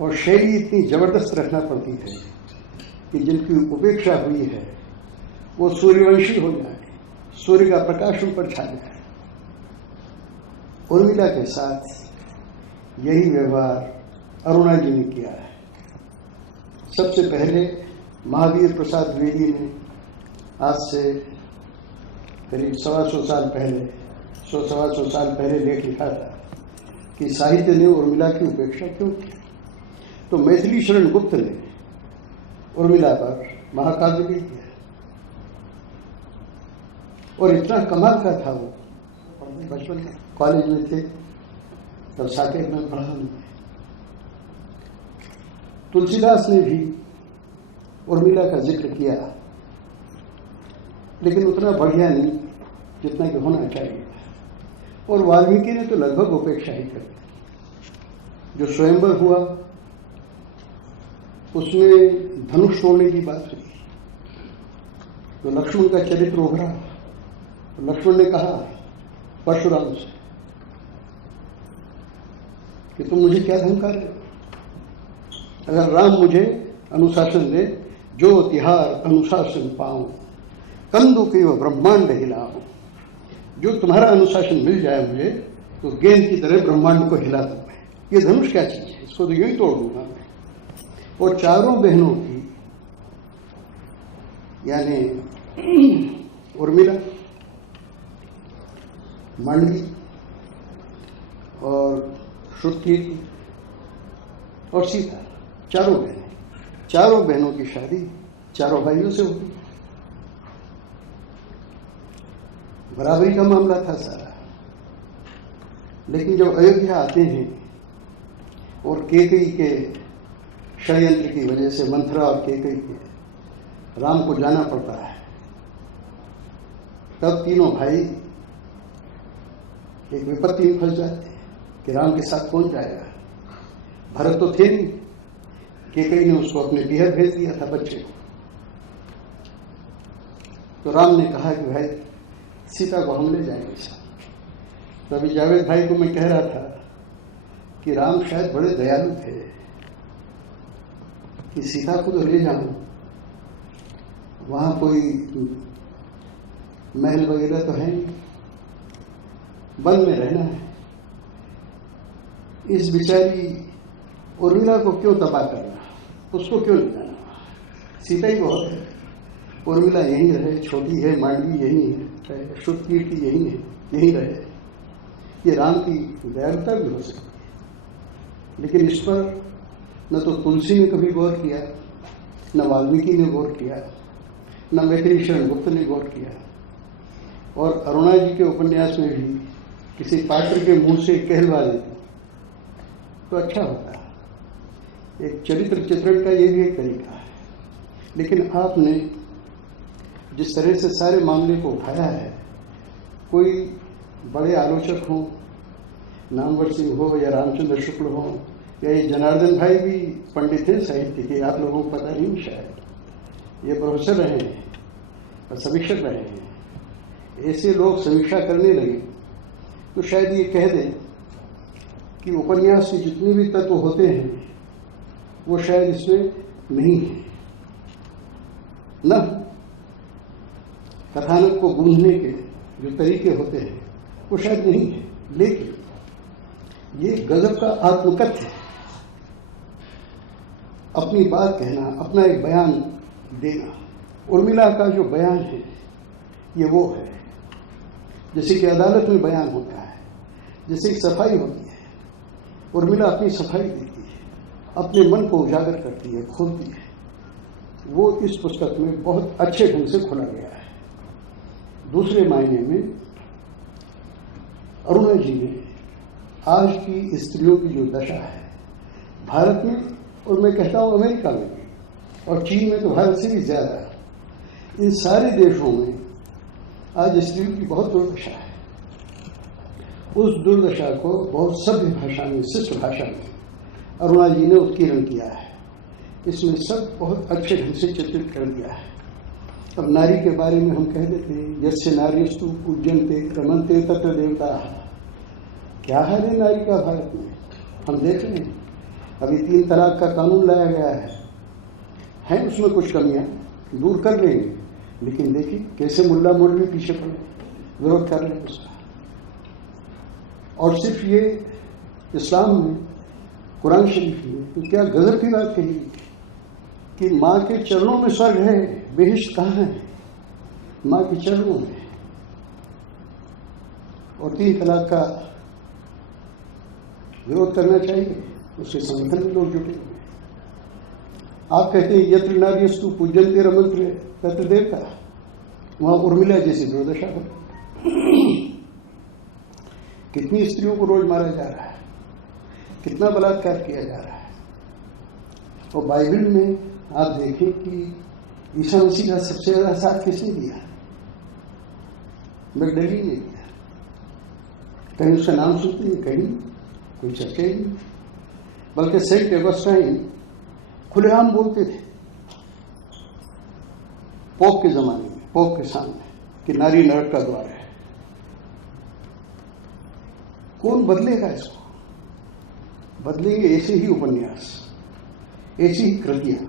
और शैली इतनी जबरदस्त रखना पड़ती है कि जिनकी उपेक्षा हुई है वो सूर्यवंशी हो जाए, सूर्य का प्रकाश उन पर छा जाए। उर्मिला के साथ यही व्यवहार अरुणा जी ने किया है। सबसे पहले महावीर प्रसाद द्विवेदी ने आज से करीब 125 साल पहले 125 साल पहले लेख लिखा था कि साहित्य ने उर्मिला की उपेक्षा क्यों की। तो मैथिली शरण गुप्त ने उर्मिला पर महाकाव्य भी किया, और इतना कमाल का था वो। बचपन कॉलेज में थे तब साकेत में पढ़ा हमने। तुलसीदास ने भी उर्मिला का जिक्र किया, लेकिन उतना बढ़िया नहीं जितना कि होना चाहिए। और वाल्मीकि ने तो लगभग उपेक्षा ही कर दी। जो स्वयंवर हुआ उसमें धनुष तोड़ने की बात हुई तो लक्ष्मण का चरित्र उभरा, लक्ष्मण ने कहा परशुराम से कि तुम मुझे क्या धमका रहे हो? अगर राम मुझे अनुशासन दे, जो तिहार अनुशासन पाऊं, कंदु के वो ब्रह्मांड हिलाऊं। जो तुम्हारा अनुशासन मिल जाए मुझे, तो गेंद की तरह ब्रह्मांड को हिला दूं मैं। ये धनुष क्या चीज है? इसको तो यूं ही तोड़ दूंगा मैं। और चारों बहनों की, यानी उर्मिला, मांडवी और श्रुतकीर्ति और सीता, चारों बहनों की शादी चारों भाइयों से होगी। बराबरी का मामला था सारा। लेकिन जब अयोध्या आते हैं और कैकेयी के षड्यंत्र की वजह से, मंथरा और कैकेयी के राम को जाना पड़ता है, तब तीनों भाई एक विपत्ति में फंस जाते हैं कि राम के साथ कौन जाएगा। भरत तो थे नहीं, कैकेयी ने उसको अपने बिहार भेज दिया था बच्चे को। तो राम ने कहा कि भाई सीता को हम ले जाएंगे साथ। तभी जावेद भाई को मैं कह रहा था कि राम शायद बड़े दयालु थे कि सीता को तो ले जाऊं, वहां कोई महल वगैरह तो है नहीं, वन में रहना है। इस बेचारी उर्मिला को क्यों तबाह करना, उसको क्यों ले जाना? सीता ही बहुत है। उर्मिला यहीं रहे, छोटी है, मांडवी यहीं है, श्रुतकीर्ति यहीं है, यहीं रहे। ये राम की दयालुता भी हो सकती है। लेकिन इस पर न तो तुलसी ने कभी गौर किया, न वाल्मीकि ने गौर किया, न मैथिली शरण गुप्त ने गौर किया। और अरुणा जी के उपन्यास में भी किसी पात्र के मुंह से कहलवा देती तो अच्छा होता। एक चरित्र चित्रण का ये भी एक तरीका है। लेकिन आपने जिस तरह से सारे मामले को उठाया है, कोई बड़े आलोचक हो, नामवर सिंह हो या रामचंद्र शुक्ल हो या ये जनार्दन भाई भी पंडित हैं साहित्य के, आप लोगों को पता नहीं शायद, ये प्रोफेसर रहे हैं और समीक्षक रहे हैं। ऐसे लोग समीक्षा करने लगे तो शायद ये कह दें कि उपन्यास के जितने भी तत्व होते हैं वो शायद इसमें नहीं है, न कथानक को गूंजने के जो तरीके होते हैं वो शायद नहीं है। लेकिन ये गजब का आत्मकथ्य है, अपनी बात कहना, अपना एक बयान देना। उर्मिला का जो बयान है ये वो है जैसे कि अदालत में बयान होता है, जैसे कि सफाई होती है। उर्मिला अपनी सफाई देती है, अपने मन को उजागर करती है, खोलती है। वो इस पुस्तक में बहुत अच्छे ढंग से खोला गया है। दूसरे मायने में अरुणा जी ने आज की स्त्रियों की जो दशा है भारत में, और मैं कहता हूं अमेरिका में भी, और चीन में तो भारत से भी ज्यादा, इन सारे देशों में आज स्त्रियों की बहुत दुर्दशा है। उस दुर्दशा को बहुत सभ्य भाषा में, शिष्ट भाषा में अरुणा जी ने उत्कीर्ण किया है। इसमें सब बहुत अच्छे ढंग से चित्रित कर दिया है। अब नारी के बारे में हम कह देते हैं यस्य नार्यस्तु पूज्यन्ते रमन्ते तत्र देवताः। क्या हाल है नारी का भारत में? हम देख रहे हैं अभी 3 तलाक का कानून लाया गया है उसमें कुछ कमियां दूर कर लेंगे, लेकिन देखिए कैसे मुल्ला मौलवी पीछे पड़े, विरोध कर रहे हैं उसका। और सिर्फ ये इस्लाम में, कुरान शरीफ में तो क्या गजब की बात कही कि माँ के चरणों में स्वर्ग है, बेहिश्त कहाँ है? माँ के चरणों में। और 3 तलाक का विरोध करना चाहिए, उसके समर्थन में लोग जुटे। आप कहते हैं यत्र नार्यस्तु पूज्यन्ते रमन्ते तत्र देवता, वहां उर्मिला जैसी दुर्दशा हो। कितनी स्त्रियों को रोज मारा जा रहा है, कितना बलात्कार किया जा रहा है। और बाइबल में आप देखें कि ईसा मसीह का सबसे ज्यादा साथ किसने दिया? मैगदलीन ने दिया। कहीं उसका नाम सुनते हैं, कहीं कोई चर्चा ही नहीं। बल्कि सेंट एगस्टाइन खुलेआम बोलते थे पोप के जमाने में, पोप के सामने, कि नारी नरक का द्वार है। कौन बदलेगा इसको? बदलेंगे ऐसे ही उपन्यास, ऐसी ही कृतियां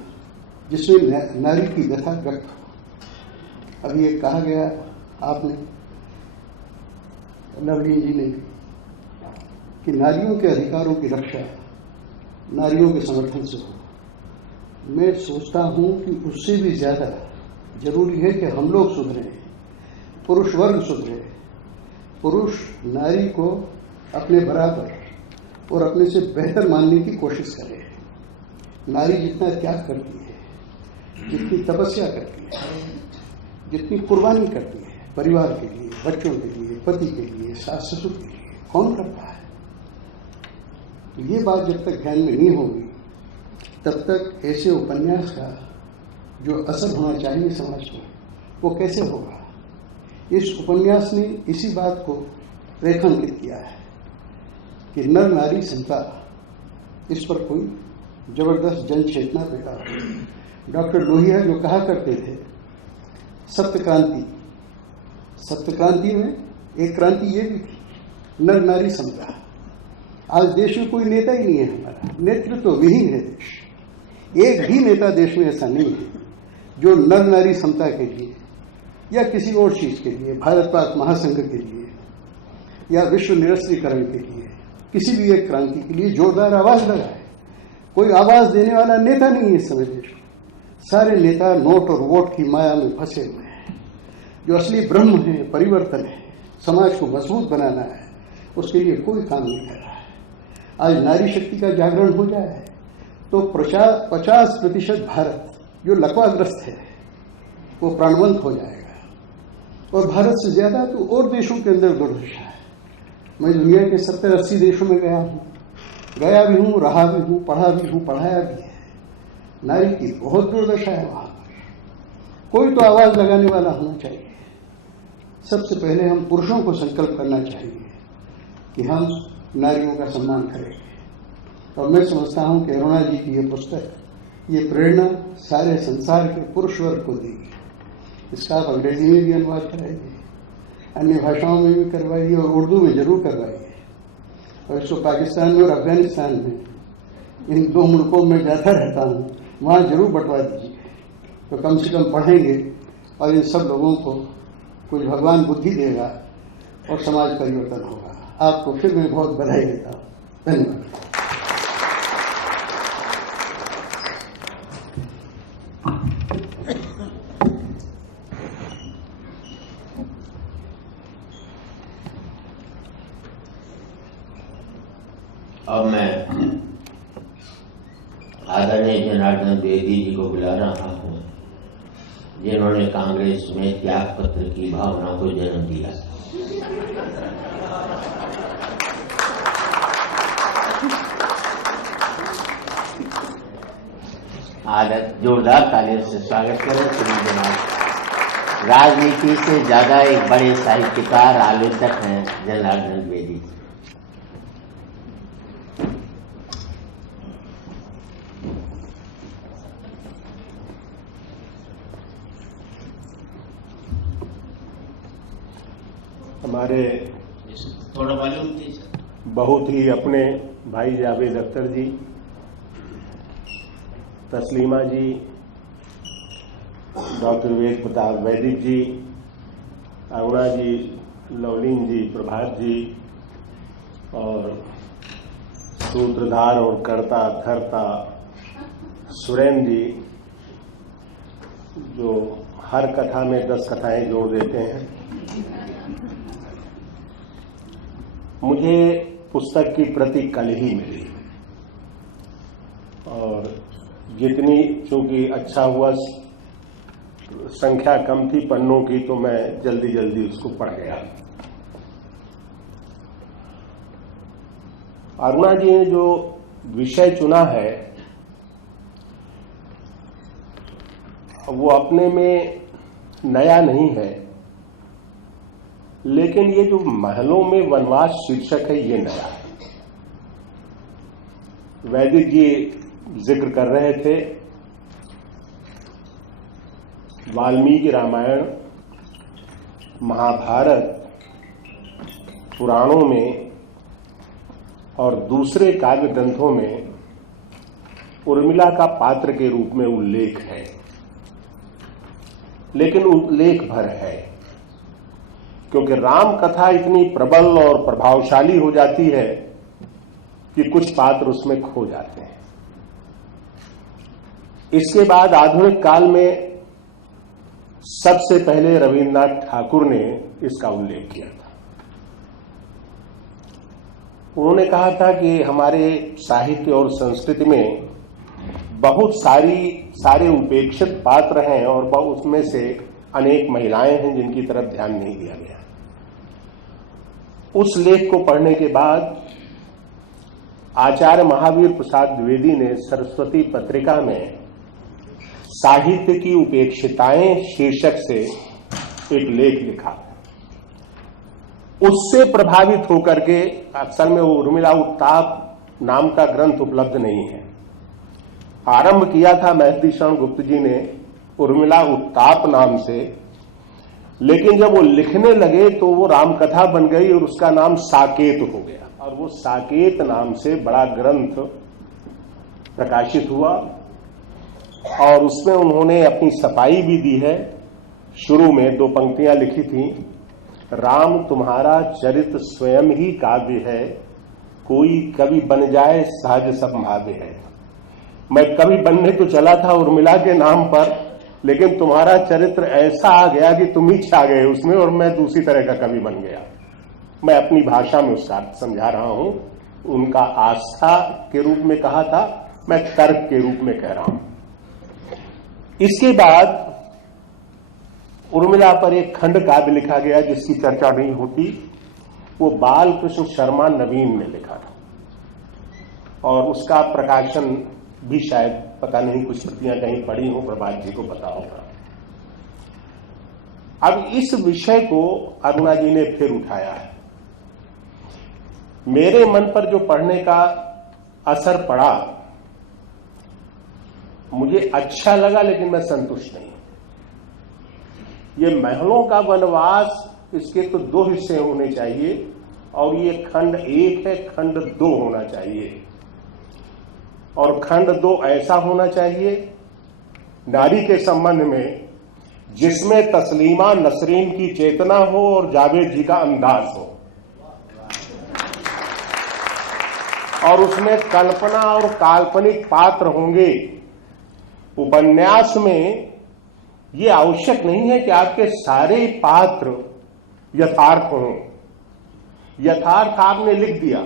जिसमें नारी की व्यथा व्यक्त हो। अभी ये कहा गया आपने, नवलीन जी ने भी, कि नारियों के अधिकारों की रक्षा नारियों के समर्थन से हो। मैं सोचता हूं कि उससे भी ज्यादा जरूरी है कि हम लोग सुधरें, पुरुष वर्ग सुधरे, पुरुष नारी को अपने बराबर और अपने से बेहतर मानने की कोशिश करे। नारी जितना त्याग करती है, जितनी तपस्या करती है, जितनी कुर्बानी करती है परिवार के लिए, बच्चों के लिए, पति के लिए, सास ससुर के लिए, कौन करता है? तो ये बात जब तक ध्यान में नहीं होगी तब तक ऐसे उपन्यास का जो असर होना चाहिए समाज में वो कैसे होगा? इस उपन्यास ने इसी बात को रेखांकित किया है कि नर नारी समता, इस पर कोई जबरदस्त जन चेतना पैदा हो। डॉक्टर लोहिया जो कहा करते थे सप्त क्रांति, सप्त क्रांति में एक क्रांति ये भी थी, नर नारी समता। आज देश में कोई नेता ही नहीं है हमारा, नेतृत्व विहीन है देश। एक भी नेता देश में ऐसा नहीं है जो नर नारी समता के लिए या किसी और चीज के लिए, भारत पाक महासंघ के लिए या विश्व निरस्त्रीकरण के लिए, किसी भी एक क्रांति के लिए जोरदार आवाज लगाए। कोई आवाज देने वाला नेता नहीं है इस समय देश में। सारे नेता नोट और वोट की माया में फंसे हुए हैं। जो असली ब्रह्म है, परिवर्तन है, समाज को मजबूत बनाना है, उसके लिए कोई काम नहीं कर रहा है। आज नारी शक्ति का जागरण हो जाए तो 50% भारत जो लकवाग्रस्त है वो प्राणवंत हो जाएगा। और भारत से ज्यादा तो और देशों के अंदर दुर्दशा है। मैं दुनिया के 70-80 देशों में गया भी हूं, रहा भी हूं, पढ़ा भी हूं, पढ़ाया भी है। नारी की बहुत दुर्दशा है वहां पर। कोई तो आवाज लगाने वाला होना चाहिए। सबसे पहले हम पुरुषों को संकल्प करना चाहिए कि हम नारियों का सम्मान करेंगे। और मैं समझता हूं कि अरुणा जी की ये पुस्तक, ये प्रेरणा सारे संसार के पुरुष वर्ग को देगी। इसका आप अंग्रेजी में भी अनुवाद कराइए, अन्य भाषाओं में भी करवाइए और उर्दू में जरूर करवाइए। और इसको पाकिस्तान में और अफगानिस्तान में, इन 2 मुल्कों में जाता रहता हूं, वहां जरूर बंटवा दीजिए। तो कम से कम पढ़ेंगे और इन सब लोगों को कुछ भगवान बुद्धि देगा और समाज परिवर्तन होगा। आपको फिर मैं बहुत बधाई देता हूं। धन्यवाद। अब मैं आदरणीय जनार्दन द्विवेदी जी को बुला रहा हूं, जिन्होंने कांग्रेस में त्याग पत्र की भावना को जन्म दिया। आदत जोरदार तालियों से स्वागत करें श्री जनार्दन। राजनीति से ज्यादा एक बड़े साहित्यकार, आलोचक हैं जनार्दन द्विवेदी। हमारे थोड़ा वॉल्यूम बहुत ही अपने भाई जावेद अख्तर जी, तस्लीमा जी, डॉक्टर वेद प्रताप वैदिक जी, अरुणा जी, लवलीन जी, प्रभात जी और सूत्रधार और कर्ता धर्ता सुरेंद्र जी, जो हर कथा में 10 कथाएं जोड़ देते हैं। मुझे पुस्तक की प्रति कल ही मिली और जितनी, चूंकि अच्छा हुआ संख्या कम थी पन्नों की, तो मैं जल्दी जल्दी उसको पढ़ गया। अरुणा जी ने जो विषय चुना है वो अपने में नया नहीं है, लेकिन ये जो महलों में वनवास शीर्षक है ये नया है। वैदिक जी जिक्र कर रहे थे वाल्मीकि रामायण, महाभारत, पुराणों में और दूसरे काव्य ग्रंथों में उर्मिला का पात्र के रूप में उल्लेख है, लेकिन उल्लेख भर है, क्योंकि राम कथा इतनी प्रबल और प्रभावशाली हो जाती है कि कुछ पात्र उसमें खो जाते हैं। इसके बाद आधुनिक काल में सबसे पहले रविन्द्रनाथ ठाकुर ने इसका उल्लेख किया था। उन्होंने कहा था कि हमारे साहित्य और संस्कृति में बहुत सारे उपेक्षित पात्र हैं और उसमें से अनेक महिलाएं हैं जिनकी तरफ ध्यान नहीं दिया गया। उस लेख को पढ़ने के बाद आचार्य महावीर प्रसाद द्विवेदी ने सरस्वती पत्रिका में साहित्य की उपेक्षिताएं शीर्षक से एक लेख लिखा। उससे प्रभावित होकर के, असल में उर्मिला उत्ताप नाम का ग्रंथ उपलब्ध नहीं है, आरंभ किया था मेहदी शरण गुप्त जी ने उर्मिला उत्ताप नाम से, लेकिन जब वो लिखने लगे तो वो रामकथा बन गई और उसका नाम साकेत हो गया, और वो साकेत नाम से बड़ा ग्रंथ प्रकाशित हुआ और उसमें उन्होंने अपनी सफाई भी दी है। शुरू में 2 पंक्तियां लिखी थी, राम तुम्हारा चरित स्वयं ही काव्य है, कोई कवि बन जाए सहज संभाव्य है। मैं कवि बनने तो चला था उर्मिला के नाम पर, लेकिन तुम्हारा चरित्र ऐसा आ गया कि तुम ही छा गए उसमें और मैं दूसरी तरह का कवि बन गया। मैं अपनी भाषा में उसका अर्थ समझा रहा हूं। उनका आस्था के रूप में कहा था, मैं तर्क के रूप में कह रहा हूं। इसके बाद उर्मिला पर एक खंड काव्य लिखा गया जिसकी चर्चा नहीं होती, वो बालकृष्ण शर्मा नवीन ने लिखा था और उसका प्रकाशन भी शायद पता नहीं, कुछ प्रतियां कहीं पड़ी हो, प्रभात जी को पता होगा। अब इस विषय को अरुणा जी ने फिर उठाया है। मेरे मन पर जो पढ़ने का असर पड़ा, मुझे अच्छा लगा, लेकिन मैं संतुष्ट नहीं। ये महलों का वनवास, इसके तो 2 हिस्से होने चाहिए और ये खंड 1 है, खंड 2 होना चाहिए। और खंड 2 ऐसा होना चाहिए नारी के संबंध में जिसमें तस्लीमा नसरीन की चेतना हो और जावेद जी का अंदाज हो, और उसमें कल्पना और काल्पनिक पात्र होंगे। उपन्यास में ये आवश्यक नहीं है कि आपके सारे पात्र यथार्थ हों। यथार्थ आपने लिख दिया,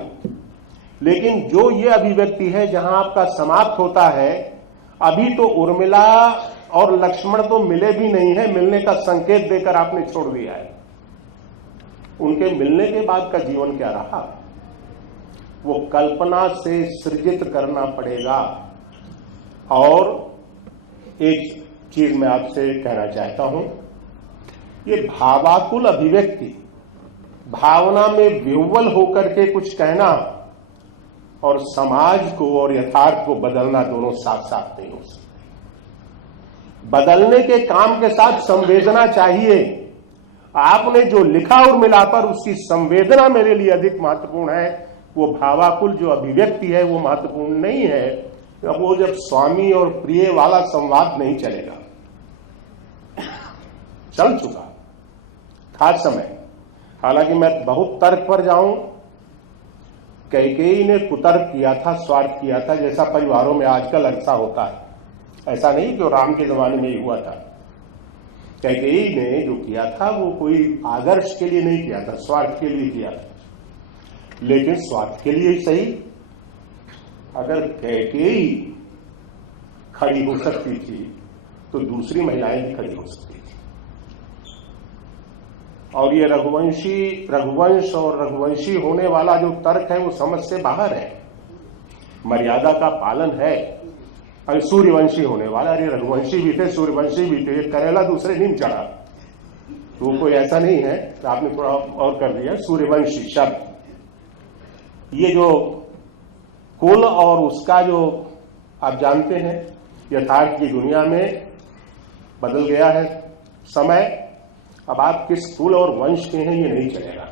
लेकिन जो ये अभिव्यक्ति है जहां आपका समाप्त होता है, अभी तो उर्मिला और लक्ष्मण तो मिले भी नहीं है, मिलने का संकेत देकर आपने छोड़ दिया है। उनके मिलने के बाद का जीवन क्या रहा, वो कल्पना से सृजित करना पड़ेगा। और एक चीज मैं आपसे कहना चाहता हूं, ये भावाकुल अभिव्यक्ति, भावना में विह्वल होकर के कुछ कहना और समाज को और यथार्थ को बदलना दोनों साथ साथ नहीं हो सकते। बदलने के काम के साथ संवेदना चाहिए। आपने जो लिखा उर्मिला पर, उसकी संवेदना मेरे लिए अधिक महत्वपूर्ण है। वो भावाकुल जो अभिव्यक्ति है वो महत्वपूर्ण नहीं है। अब वो जब स्वामी और प्रिय वाला संवाद नहीं चलेगा, चल चुका था समय। हालांकि मैं बहुत तर्क पर जाऊं, कैकेयी ने कुतर्क किया था, स्वार्थ किया था, जैसा परिवारों में आजकल ऐसा होता है। ऐसा नहीं कि राम के जमाने में ही हुआ था। कैकेयी ने जो किया था वो कोई आदर्श के लिए नहीं किया था, स्वार्थ के लिए किया था। लेकिन स्वार्थ के लिए ही सही, अगर कैकेयी खड़ी हो सकती थी तो दूसरी महिलाएं भी खड़ी हो सकती थी। और ये रघुवंश और रघुवंशी होने वाला जो तर्क है वो समझ से बाहर है। मर्यादा का पालन है। अरे सूर्यवंशी होने वाला, अरे रघुवंशी भी थे, सूर्यवंशी भी थे, करेला दूसरे दिन चढ़ा, तो कोई ऐसा नहीं है। तो आपने थोड़ा और कर दिया। सूर्यवंशी शब्द, ये जो कुल और उसका जो आप जानते हैं, यथार्थ की दुनिया में बदल गया है समय। अब आप किस कुल और वंश के हैं ये नहीं चलेगा,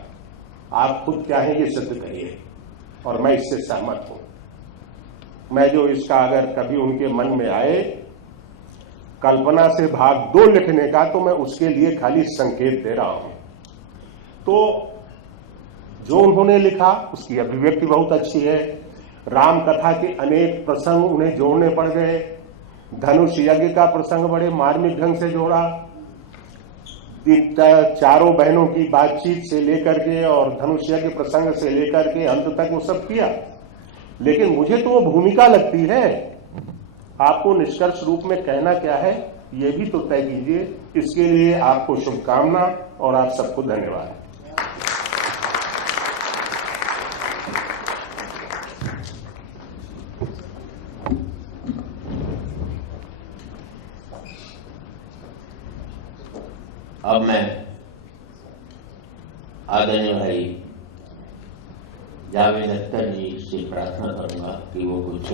आप खुद क्या हैं ये सिद्ध करिए। और मैं इससे सहमत हूं। मैं जो इसका अगर कभी उनके मन में आए कल्पना से भाग 2 लिखने का, तो मैं उसके लिए खाली संकेत दे रहा हूं। तो जो उन्होंने लिखा उसकी अभिव्यक्ति बहुत अच्छी है। राम कथा के अनेक प्रसंग उन्हें जोड़ने पड़ गए। धनुष यज्ञ का प्रसंग बड़े मार्मिक ढंग से जोड़ा। चारों बहनों की बातचीत से लेकर के और धनुष यज्ञ प्रसंग से लेकर के अंत तक वो सब किया। लेकिन मुझे तो वो भूमिका लगती है। आपको निष्कर्ष रूप में कहना क्या है ये भी तो तय कीजिए। इसके लिए आपको शुभकामना और आप सबको धन्यवाद। अब मैं आदरणीय भाई जावेद अख्तर जी से प्रार्थना करूंगा कि वो कुछ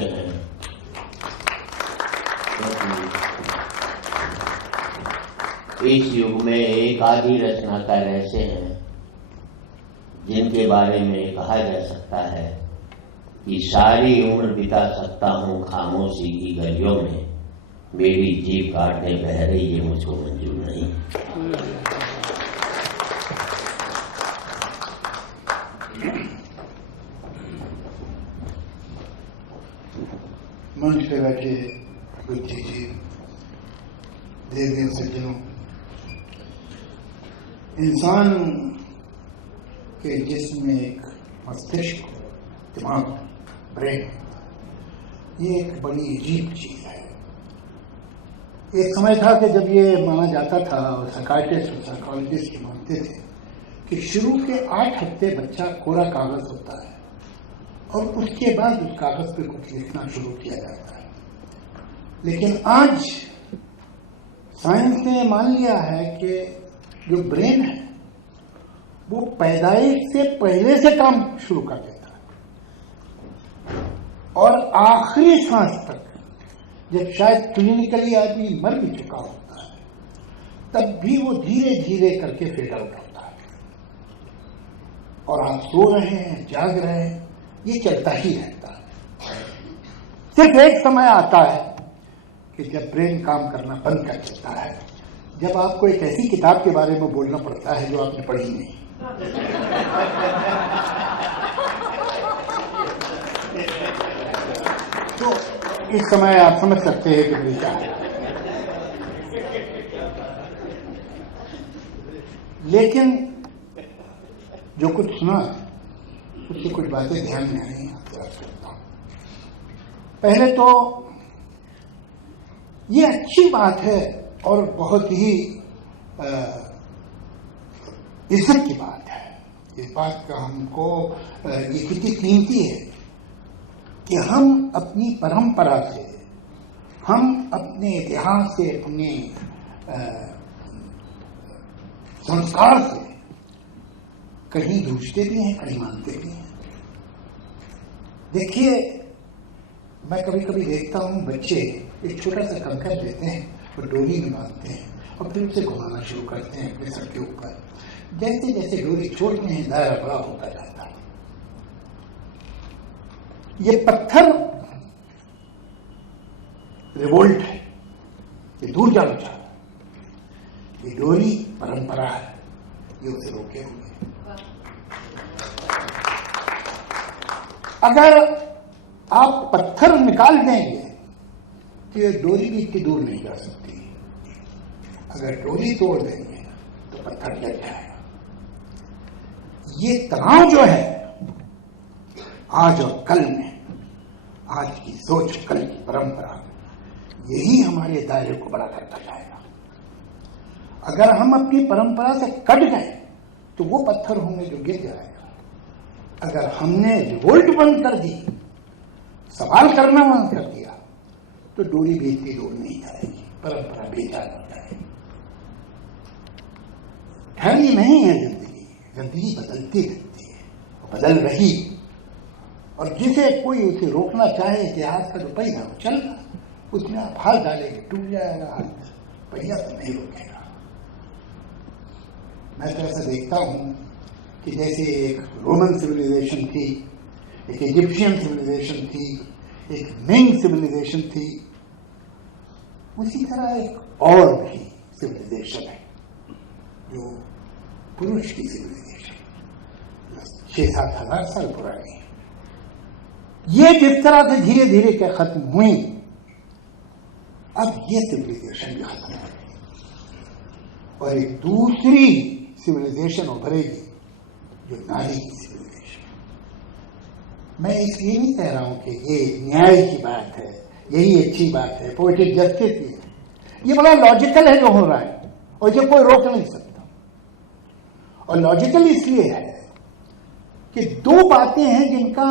इस युग में एक आदि रचनाकार ऐसे हैं जिनके बारे में कहा जा सकता है कि सारी उम्र बिता सकता हूं खामोशी की गलियों में, मेरी जीभ काटने बह रही ये मुझको मंजूर नहीं। मंच पे बैठे बुद्धिजीवी, देवियों सज्जनों, इंसान के जिस्म में एक मस्तिष्क, दिमाग, ब्रेन, ये एक बड़ी अजीब चीज है। एक समय था कि जब ये माना जाता था और साइकाइट्रिस्ट और साइकोलॉजिस्ट मानते थे कि शुरू के 8 हफ्ते बच्चा कोरा कागज होता है और उसके बाद उस कागज पे कुछ लिखना शुरू किया जाता है। लेकिन आज साइंस ने मान लिया है कि जो ब्रेन है वो पैदाइश से पहले से काम शुरू कर देता है और आखिरी सांस तक, जब शायद क्लिनिकली आदमी मर भी चुका होता है, तब भी वो धीरे धीरे करके फेड आउट होता है। और आप सो रहे हैं, जाग रहे हैं, ये चलता ही रहता है। सिर्फ एक समय आता है कि जब ब्रेन काम करना बंद कर देता है, जब आपको एक ऐसी किताब के बारे में बोलना पड़ता है जो आपने पढ़ी नहीं। तो इस समय आप समझ सकते हैं कि क्या है। लेकिन जो कुछ सुना उससे कुछ बातें ध्यान में आई, आपको याद करता हूं। पहले तो ये अच्छी बात है और बहुत ही इज्जत की बात है। इस बात का हमको ये कितनी कीमती है कि हम अपनी परंपरा से, हम अपने इतिहास से, अपने संस्कार से कहीं जूझते भी हैं, कहीं मानते भी हैं। देखिए, मैं कभी कभी देखता हूं बच्चे एक छोटा सा कंकर लेते हैं और डोरी में बांधते हैं और फिर उसे घुमाना शुरू करते हैं अपने सर के ऊपर। जैसे जैसे डोरी छोड़ते हैं दायरा बड़ा होता जाता है। ये पत्थर रिवोल्ट है, ये दूर जाना चाहता है। ये डोरी परंपरा है, ये उसे रोके हुए। अगर आप पत्थर निकाल देंगे तो ये डोरी भी इतनी दूर नहीं जा सकती। अगर डोरी तोड़ देंगे तो पत्थर जल जाएगा। ये तनाव जो है आज और कल में, आज की सोच, कल की परंपरा, यही हमारे दायरे को बड़ा करता जाएगा। अगर हम अपनी परंपरा से कट गए तो वो पत्थर होंगे जो गिर जाएगा। अगर हमने रिवोल्ट बंद कर दी, सवाल करना बंद कर दिया, तो डोरी भी इतनी दूर नहीं जाएगी, परंपरा बेजान हो जाएगी। ठहरी नहीं है जिंदगी, जिंदगी बदलती रहती है, बदल रही। और जिसे कोई उसे रोकना चाहे, इतिहास का जो पहिया हो चल रहा, उसमें आप हाथ डालेंगे टूट जाएगा हाथ, पहिया तो नहीं रोकेगा। मैं तो ऐसा देखता हूं कि जैसे एक रोमन सिविलाइजेशन थी, एक इजिप्शियन सिविलाइजेशन थी, एक मिंग सिविलाइजेशन थी, उसी तरह एक और भी सिविलाइजेशन है जो पुरुष की सिविलाइजेशन 6-7 हजार साल पुरानी है। ये जिस तरह से धीरे धीरे क्या खत्म हुई, अब ये सिविलाइजेशन भी खत्म हो गई और एक दूसरी सिविलाइजेशन उभरेगी जो नारी की सिविलाइजेशन। मैं इसलिए नहीं कह रहा हूं कि ये न्याय की बात है, यही अच्छी बात है, पोएटिक जस्टिस की है, ये बड़ा लॉजिकल है जो हो रहा है और जो कोई रोक नहीं सकता। और लॉजिकल इसलिए है कि दो बातें हैं जिनका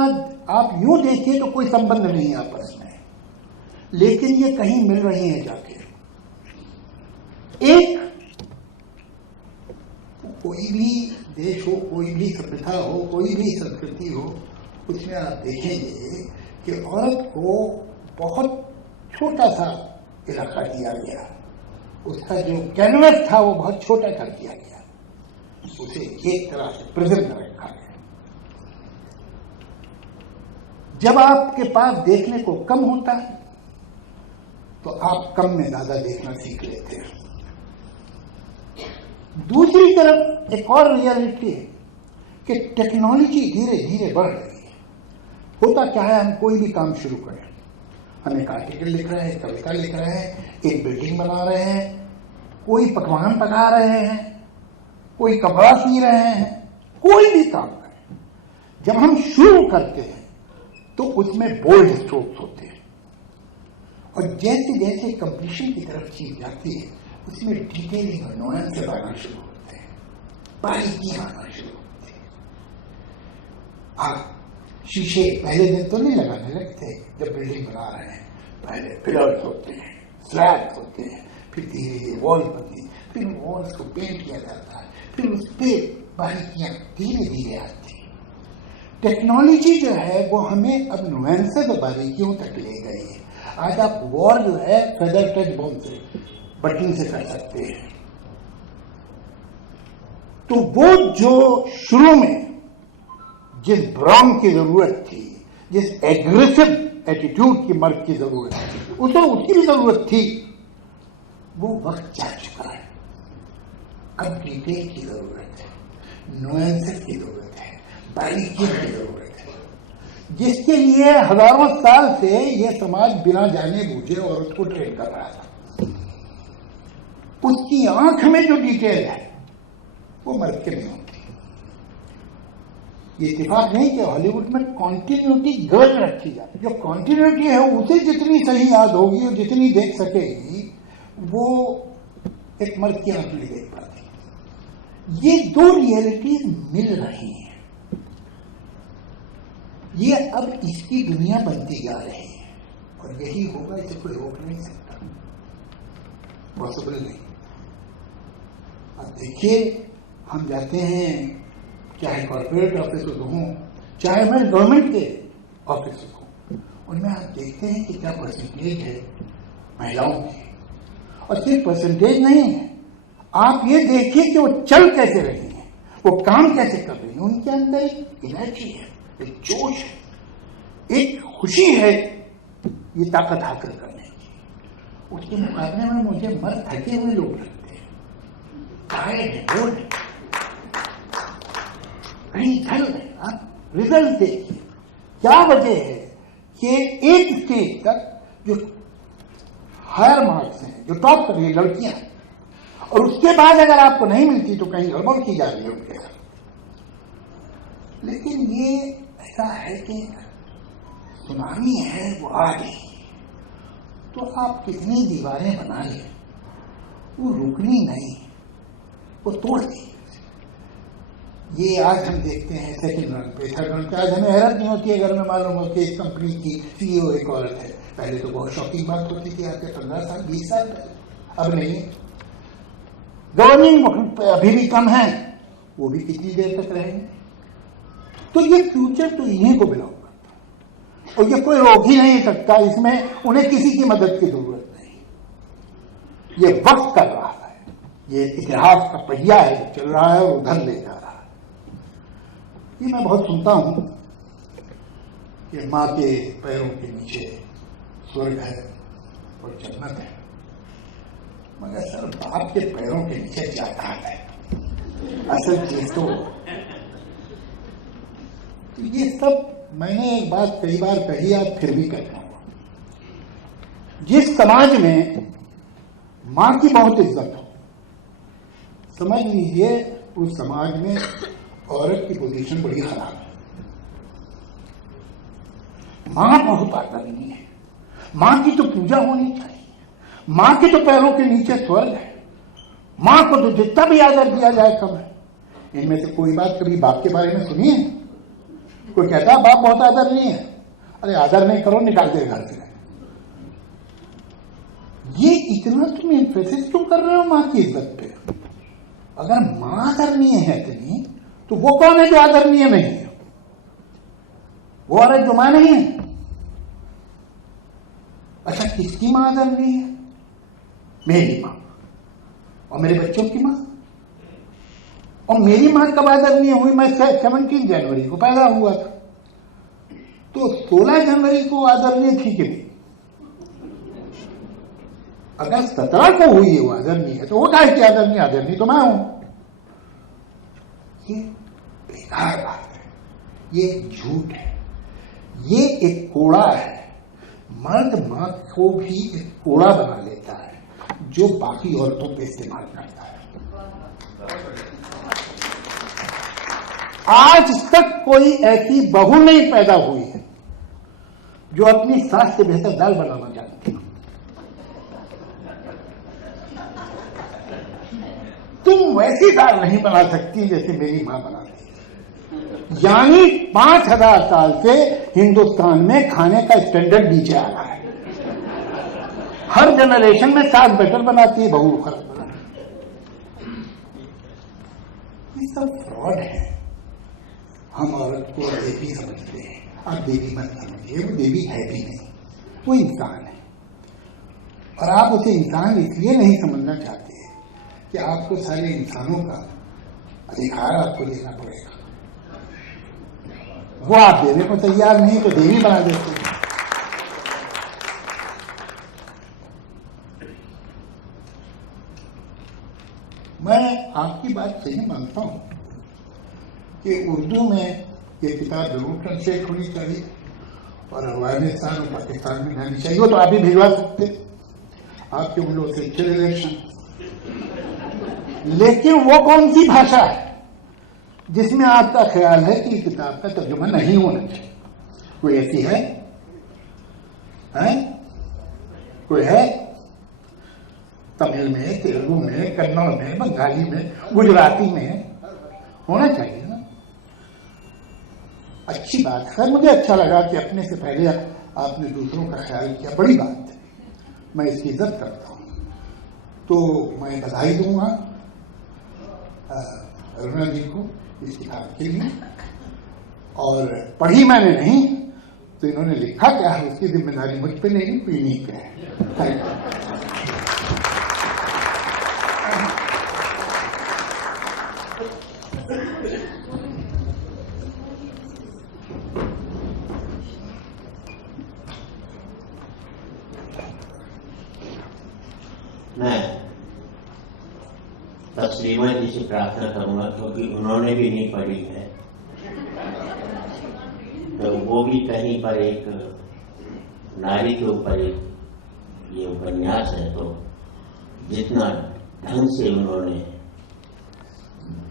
आप यूं देखिए तो कोई संबंध नहीं है आपस में, लेकिन ये कहीं मिल रही हैं जाके। एक, कोई भी देश हो, कोई भी सभ्यता हो, कोई भी संस्कृति हो, उसमें आप देखेंगे कि औरत को बहुत छोटा सा इलाका दिया गया, उसका जो कैनवस था वो बहुत छोटा कर दिया गया, उसे एक तरह से प्रिजन में रखा गया। जब आपके पास देखने को कम होता है तो आप कम में ज्यादा देखना सीख लेते हैं। दूसरी तरफ एक और रियलिटी है कि टेक्नोलॉजी धीरे धीरे बढ़ रही है। होता क्या है, हम कोई भी काम शुरू करें, हम एक आर्टिकल लिख रहे हैं, कविता लिख रहे हैं, एक बिल्डिंग बना रहे हैं, कोई पकवान पका रहे हैं, कोई कपड़ा सी रहे हैं, कोई भी काम करें, जब हम शुरू करते हैं तो उसमें बोल्ड स्ट्रोक्स होते हैं और जैसे जैसे कंप्लीशन की तरफ चीज जाती है उसमें डिटेलिंग और नुआंसेस आना शुरू होते हैं, बारीकियां आना शुरू होती हैं। आप शीशे पहले दिन तो नहीं लगाने लगते जब बिल्डिंग बना रहे हैं, पहले पिलर्स होते हैं, स्लैब्स होते हैं, फिर धीरे धीरे वॉल बनती है, फिर वॉल्स को पेंट किया जाता है, फिर उस पर बारीकियां धीरे धीरे आती है। टेक्नोलॉजी जो है वो हमें अब नुआंसेस और बारीकियों तक ले गई है। आज आप वॉल जो है फेदर टच बोन से, बटन से कर सकते हैं। तो वो जो शुरू में जिस ब्राउन की जरूरत थी, जिस एग्रेसिव एटीट्यूड की मर्द की जरूरत थी, उसे उसकी भी जरूरत थी, वो वक्त जा चुका है। अब डिटेल की जरूरत है, नुआंसेस की जरूरत है, बारीकियों की जरूरत है, जिसके लिए हजारों साल से यह समाज बिना जाने बूझे औरत को ट्रेन कर रहा था। उसकी आंख में जो डिटेल है वो मर्द के नहीं होती। ये इत्तेफाक नहीं कि हॉलीवुड में कॉन्टिन्यूटी गर्ल रखी जाती, जो कॉन्टिन्यूटी है उसे जितनी सही याद होगी और जितनी देख सकेगी वो एक मर्द की आंख नहीं देख पाती। ये दो रियलिटीज मिल रही हैं, ये अब इसकी दुनिया बनती जा रही है और यही होगा, इसे कोई रोक नहीं सकता, पॉसिबल नहीं। अब देखिए, हम जाते हैं चाहे कॉर्पोरेट ऑफिस हों, चाहे हमारे गवर्नमेंट के ऑफिस हों, उनमें आप देखते हैं कि क्या परसेंटेज है महिलाओं की। और सिर्फ परसेंटेज नहीं है, आप ये देखिए कि वो चल कैसे रही हैं, वो काम कैसे कर रही हैं, उनके अंदर एक एनर्जी है, एक जोश है, एक खुशी है ये ताकत हासिल करने की। उसके मुकाबले में मुझे मर्द थके हुए लोग लगते हैं, टायर्ड है, बोर्ड है, कहीं धल है। आप रिजल्ट देखिए, क्या वजह है कि एक स्टेज तक जो हायर मार्क्स हैं, जो टॉप कर रही है लड़कियां, और उसके बाद अगर आपको नहीं मिलती तो कहीं गड़बड़ की जा रही है उनके साथ। लेकिन ये ऐसा है कि सुनामी है, वो आ गई, तो आप कितनी दीवारें बना लें, वो रुकनी नहीं, वो तोड़ दी। ये आज हम देखते हैं सेकंड रन पे, थर्ड रन पे। आज हमें हैरत नहीं होती है अगर मैं मालूम हो कि इस कंपनी की सीईओ एक औरत है। पहले तो बहुत शॉकिंग बात होती थी, आज के 15 साल 20 साल पहले, अब नहीं है। गवर्निंग अभी भी कम है, वो भी कितनी देर तक रहेंगे। तो ये फ्यूचर तो इन्हीं को बिलोंग करता है और ये कोई रोक ही नहीं सकता, इसमें उन्हें किसी की मदद की जरूरत नहीं। ये वक्त कर रहा है, ये इतिहास का पहिया है, चल रहा है और उधर ले जा रहा है। ये मैं बहुत सुनता हूं कि माँ के पैरों के नीचे स्वर्ग है और जन्नत है, मगर सर बाप के पैरों के नीचे जायदाद है असल चीज। तो ये सब मैंने एक बात कई बार कही, आज फिर भी कहता हूं, जिस समाज में मां की बहुत इज्जत हो, समझ लीजिए उस समाज में औरत की पोजीशन बड़ी खराब है। मां बहुत आदरणीय है, मां की तो पूजा होनी चाहिए, मां के तो पैरों के नीचे स्वर्ग है, मां को तो जितना भी आदर दिया जाए कम है। इनमें से कोई बात कभी बाप के बारे में सुनी है? कोई कहता है बाप बहुत आदर नहीं है, अरे आदर नहीं करो निकाल दे घर से। ये इतना तुम एम्फेसिस क्यों कर रहे हो मां की इज्जत पे? अगर मां आदरणीय है इतनी, तो वो कौन है जो आदरणीय नहीं है? वो औरत जो मां नहीं है। अच्छा, किसकी मां आदरणीय है? मेरी मां और मेरे बच्चों की मां। और मेरी मां कब आदरणीय हुई? मैं 17 जनवरी को पैदा हुआ था, तो 16 जनवरी को आदरणीय थी कि नहीं? अगर 17 को हुई है वो आदरणीय है, तो वो काहे की आदरणीय? आदरणीय तो मैं हूं। ये बेकार बात है, ये झूठ है, ये एक कोड़ा है। मर्द मां को भी एक कोड़ा बना लेता है जो बाकी औरतों पे इस्तेमाल करता है। आज तक कोई ऐसी बहू नहीं पैदा हुई है जो अपनी सास से बेहतर दाल बनाना जानती है। तुम वैसी दाल नहीं बना सकती जैसे मेरी मां बनाती है। यानी 5000 साल से हिंदुस्तान में खाने का स्टैंडर्ड नीचे आ रहा है। हर जनरेशन में सास बेटर बनाती है, बहू खराब बनाती है। ये सब फ्रॉड है। हम औरत को देवी समझते हैं, आप देवी मत समझिए, वो देवी है भी नहीं, वो इंसान है। और आप उसे इंसान इसलिए नहीं समझना चाहते कि आपको सारे इंसानों का अधिकार आपको देना पड़ेगा। वो आप देने को तैयार नहीं तो देवी बना देते हैं। मैं आपकी बात सही मानता हूं कि उर्दू में ये किताब जरूर ट्रांसलेट होनी चाहिए और अफगानिस्तान और पाकिस्तान में जानी चाहिए। वो तो आप भी भिजवा सकते, आपके उन लोगों से अच्छे रिलेशन। लेकिन वो कौन सी भाषा है जिसमें आपका ख्याल है कि किताब का तर्जुमा नहीं होना चाहिए? कोई ऐसी है? कोई है? तमिल में, तेलुगु में, कन्नड़ में, बंगाली में, गुजराती में होना चाहिए ना। अच्छी बात है, मुझे अच्छा लगा कि अपने से पहले आपने दूसरों का ख्याल किया, बड़ी बात है, मैं इसकी इज्जत करता हूं। तो मैं बधाई दूंगा अरुणा जी को इस किताब के लिए। और पढ़ी मैंने नहीं तो इन्होंने लिखा क्या है उसकी जिम्मेदारी मुझ पे नहीं, कोई नहीं पे है। मैं तस्लीमा जी से प्रार्थना करूंगा, क्योंकि उन्होंने भी नहीं पढ़ी है, तो वो भी कहीं पर एक नारी के ऊपर एक ये उपन्यास है, तो जितना ढंग से उन्होंने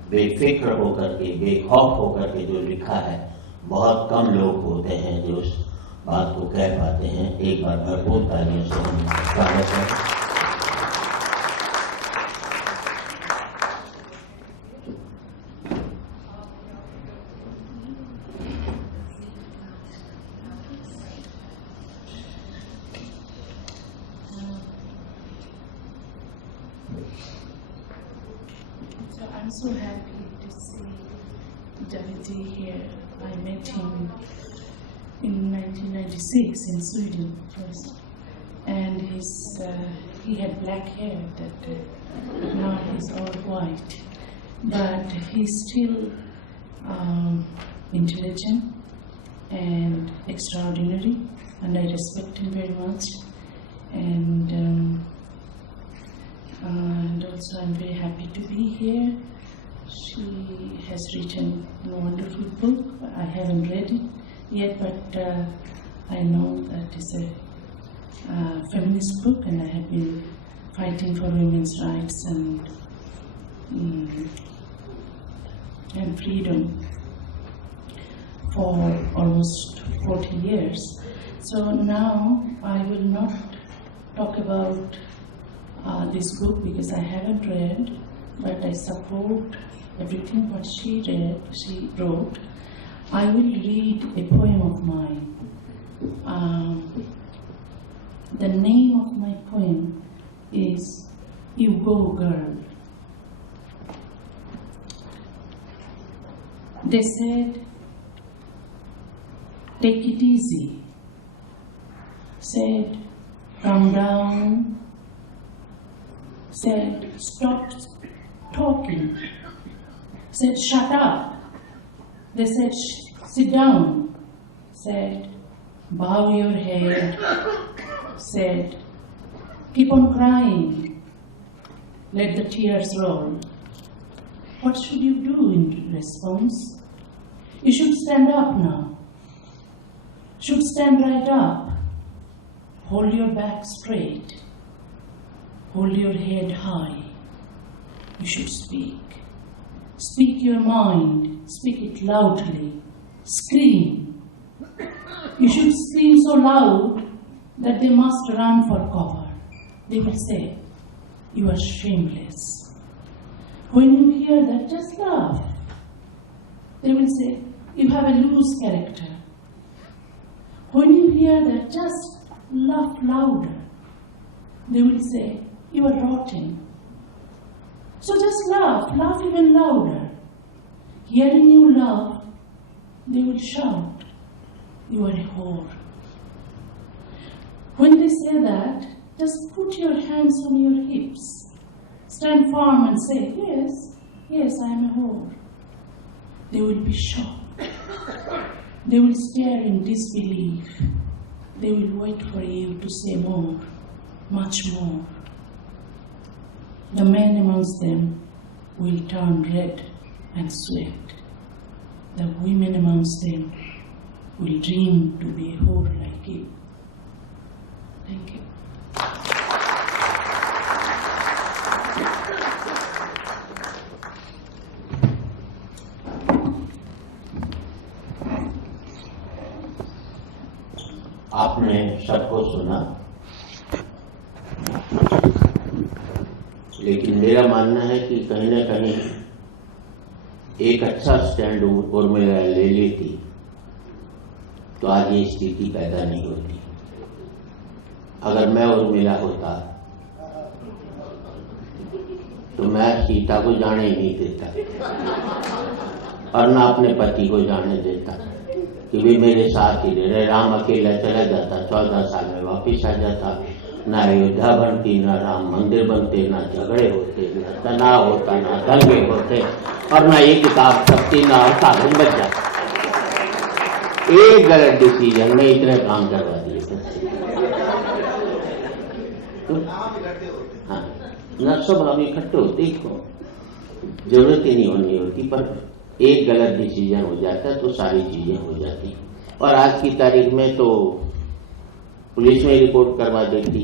बेफिक्र होकर के, बेखौफ होकर के जो लिखा है, बहुत कम लोग होते हैं जो उस बात को कह पाते हैं। एक बार भरपूर तालियों से हम स्वागत करें। I'm so happy to see Davide here. I met him in 1996 in Sweden first, and he had black hair that now he's all white, but he's still intelligent and extraordinary, and I respect him very much. And also I'm very happy to be here. She has written a wonderful book. I haven't read it yet, but I know that it's a feminist book, and I have been fighting for women's rights and freedom for almost 40 years. So now I will not talk about this book because I haven't read, but I support everything what she wrote. I will read a poem of mine. The name of my poem is You Go Girl. They said, take it easy. Said, calm down. Said, stop talking. Said, shut up. They said, sit down. Said, bow your head. Said, keep on crying. Let the tears roll. What should you do in response? You should stand up now. Should stand right up. Hold your back straight. Hold your head high. You should speak. Speak your mind. Speak it loudly. Scream. You should scream so loud that they must run for cover. They will say, you are shameless. When you hear that, just laugh. They will say, you have a loose character. When you hear that, just laugh louder. They will say, you are rotten. So just laugh even louder. Hearing you laugh, they will shout, you are a whore. When they say that, just put your hands on your hips. Stand firm and say, yes, I am a whore. They will be shocked. They will stare in disbelief. They will wait for you to say more, much more. The men amongst them will turn red and sweat. The women amongst them will dream to be a whore like you. Thank you. आपने सबको सुना, लेकिन मेरा मानना है कि कहीं ना कहीं एक अच्छा स्टैंड उर्मिला ले लेती तो आज ये स्थिति पैदा नहीं होती। अगर मैं उर्मिला होता तो मैं सीता को जाने ही नहीं देता और ना अपने पति को जाने देता कि वे मेरे साथ ही रहे। राम अकेला चला जाता, 14 साल में वापिस आ जाता, ना अयोध्या बनती, ना राम मंदिर बनते, ना झगड़े होते, ना तनाव होता, ना दंगे होते और ना ये किताब छपती, ना और कागज बच जाता। एक गलत डिसीजन में इतने काम करवा दिए तो हाँ, न सब हम इकट्ठे होते क्यों, जरूरत ही नहीं होनी होती, पर एक गलत डिसीजन हो जाता तो सारी चीजें हो जाती। और आज की तारीख में तो पुलिस में रिपोर्ट करवा देती,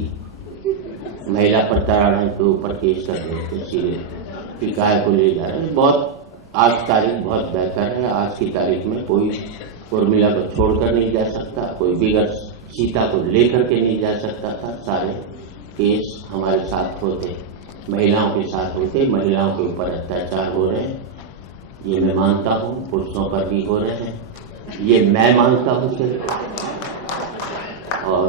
महिला प्रताड़ना के ऊपर केस कर देते सीधे कि काय को ले जा रहे हैं। बहुत आज तारीख बहुत बेहतर है। आज की तारीख में कोई उर्मिला को छोड़कर नहीं जा सकता, कोई बिगड़ सीता को लेकर के नहीं जा सकता था। सारे केस हमारे साथ होते, महिलाओं के साथ होते, महिलाओं के ऊपर अत्याचार हो रहे हैं, ये मैं मानता हूँ, पुरुषों पर भी हो रहे हैं, ये मैं मानता हूँ सिर्फ। और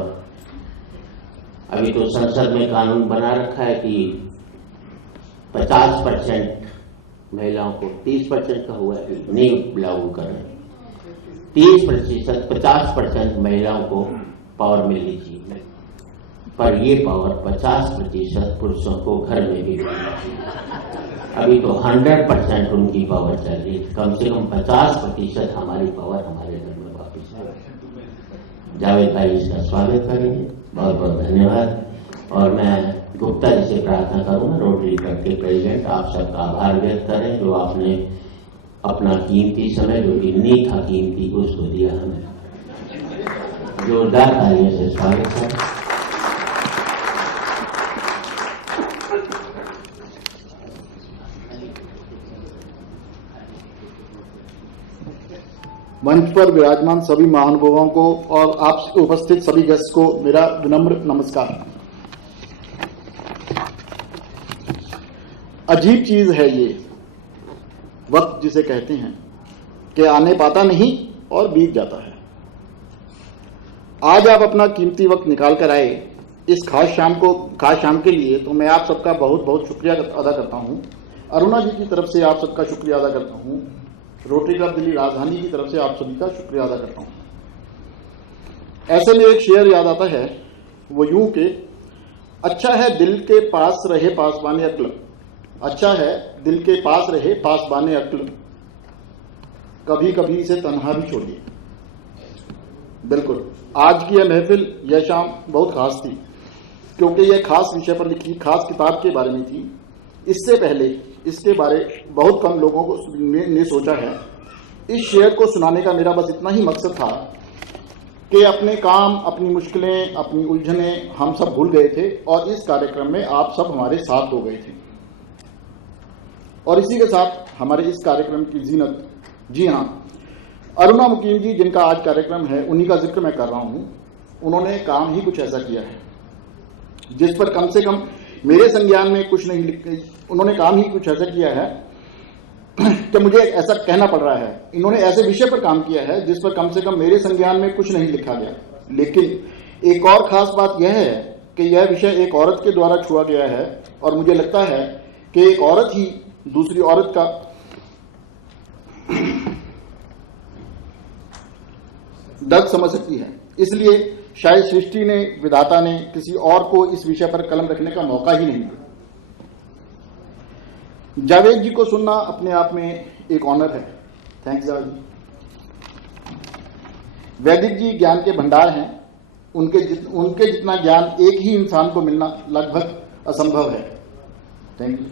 अभी तो संसद में कानून बना रखा है कि 50% महिलाओं को, 30% का हुआ है नहीं लागू कर रहे, 30%, 50% महिलाओं को पावर मिलनी चाहिए, पर ये पावर 50% पुरुषों को घर में भी मिलनी चाहिए। अभी तो 100% उनकी पावर चल रही है, कम से कम 50% हमारी पावर हमारे घर में वापस है। जावेद भाई इसका स्वागत करेंगे। बहुत बहुत धन्यवाद। और मैं गुप्ता जी से प्रार्थना करूंगा, रोटरी क्लब के प्रेसिडेंट, आप सबका आभार व्यक्त करें जो आपने अपना कीमती समय, जो कि नहीं था कीमती, उसको दिया हमें। जोरदार तालियों से स्वागत करें। मंच पर विराजमान सभी महानुभावों को और आप उपस्थित सभी गेस्ट को मेरा विनम्र नमस्कार। अजीब चीज है ये वक्त जिसे कहते हैं कि आने पाता नहीं और बीत जाता है। आज आप अपना कीमती वक्त निकाल कर आए इस खास शाम के लिए, तो मैं आप सबका बहुत बहुत शुक्रिया अदा करता हूं। अरुणा जी की तरफ से आप सबका शुक्रिया अदा करता हूं। रोटरी क्लब दिल्ली राजधानी की तरफ से आप सभी का शुक्रिया अदा करता हूं। ऐसे में एक शेर याद आता है, वो यूं के अच्छा है दिल के पास रहे पासबाने अक्ल, अच्छा है दिल के पास रहे पासबाने अक्ल, कभी कभी इसे तन्हा भी छोड़िए। बिल्कुल, आज की यह महफिल, यह शाम बहुत खास थी, क्योंकि यह खास विषय पर लिखी खास किताब के बारे में थी। इससे पहले इसके बारे बहुत कम लोगों को ने सोचा है। इस शेर को सुनाने का मेरा बस इतना ही मकसद था कि अपने काम, अपनी मुश्किलें, अपनी उलझनें हम सब भूल गए थे और इस कार्यक्रम में आप सब हमारे साथ हो गए थे। और इसी के साथ हमारे इस कार्यक्रम की जीनत, जी हाँ, अरुणा मुकीम जी जिनका आज कार्यक्रम है, उन्हीं का जिक्र मैं कर रहा हूं। उन्होंने काम ही कुछ ऐसा किया है जिस पर कम से कम मेरे संज्ञान में कुछ नहीं लिख, उन्होंने काम ही कुछ ऐसा किया है कि मुझे ऐसा कहना पड़ रहा है। इन्होंने ऐसे विषय पर काम किया है जिस पर कम से कम मेरे संज्ञान में कुछ नहीं लिखा गया। लेकिन एक और खास बात यह है कि यह विषय एक औरत के द्वारा छुआ गया है और मुझे लगता है कि एक औरत ही दूसरी औरत का दर्द समझ सकती है। इसलिए शायद सृष्टि ने, विधाता ने किसी और को इस विषय पर कलम रखने का मौका ही नहीं दिया। जावेद जी को सुनना अपने आप में एक ऑनर है। थैंक्स जावेद जी। वैदिक जी ज्ञान के भंडार हैं। उनके जितना ज्ञान एक ही इंसान को मिलना लगभग असंभव है। Thank you.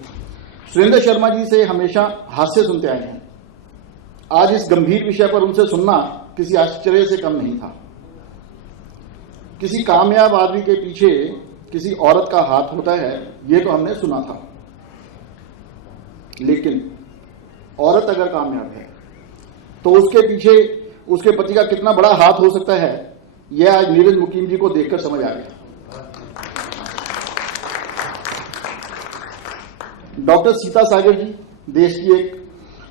सुरेंद्र शर्मा जी से हमेशा हास्य सुनते आए हैं। आज इस गंभीर विषय पर उनसे सुनना किसी आश्चर्य से कम नहीं था। किसी कामयाब आदमी के पीछे किसी औरत का हाथ होता है, ये तो हमने सुना था। लेकिन औरत अगर कामयाब है तो उसके पीछे उसके पति का कितना बड़ा हाथ हो सकता है, यह आज नीरज मुकीम जी को देखकर समझ आ गया। डॉक्टर सीता सागर जी देश की एक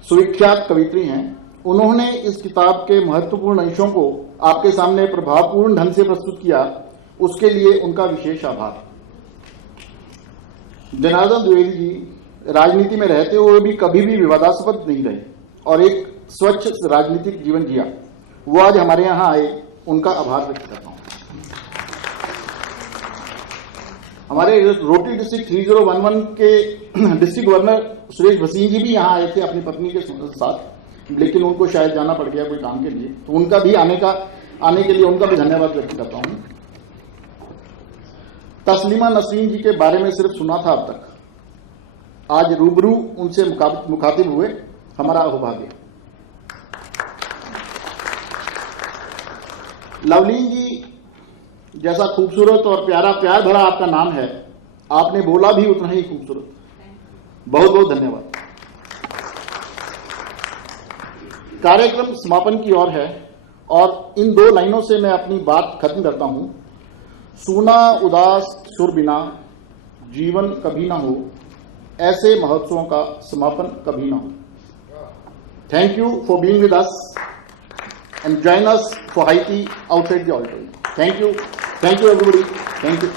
सुविख्यात कवित्री हैं। उन्होंने इस किताब के महत्वपूर्ण अंशों को आपके सामने प्रभावपूर्ण ढंग से प्रस्तुत किया, उसके लिए उनका विशेष आभार। जनार्दन द्विवेदी जी राजनीति में रहते हुए भी कभी भी विवादास्पद नहीं रहे और एक स्वच्छ राजनीतिक जीवन जिया। वो आज हमारे यहां आए, उनका आभार व्यक्त करता हूं। हमारे रोटरी डिस्ट्रिक्ट 3011 के डिस्ट्रिक्ट गवर्नर सुरेश भसीन जी भी यहां आए थे अपनी पत्नी के साथ, लेकिन उनको शायद जाना पड़ गया कोई काम के लिए, तो उनका भी आने के लिए उनका भी धन्यवाद व्यक्त करता हूं। तस्लीमा नसरीन जी के बारे में सिर्फ सुना था अब तक, आज रूबरू उनसे मुखातिब हुए, हमारा सौभाग्य। लवलीन जी जैसा खूबसूरत और प्यार भरा आपका नाम है, आपने बोला भी उतना ही खूबसूरत। बहुत बहुत धन्यवाद। कार्यक्रम समापन की ओर है और इन दो लाइनों से मैं अपनी बात खत्म करता हूं। सूना उदास सुर बिना जीवन कभी ना हो, ऐसे महोत्सवों का समापन कभी ना हो। Thank you for being with us and join us for high tea outside the auditorium. Thank you everybody. Thank you.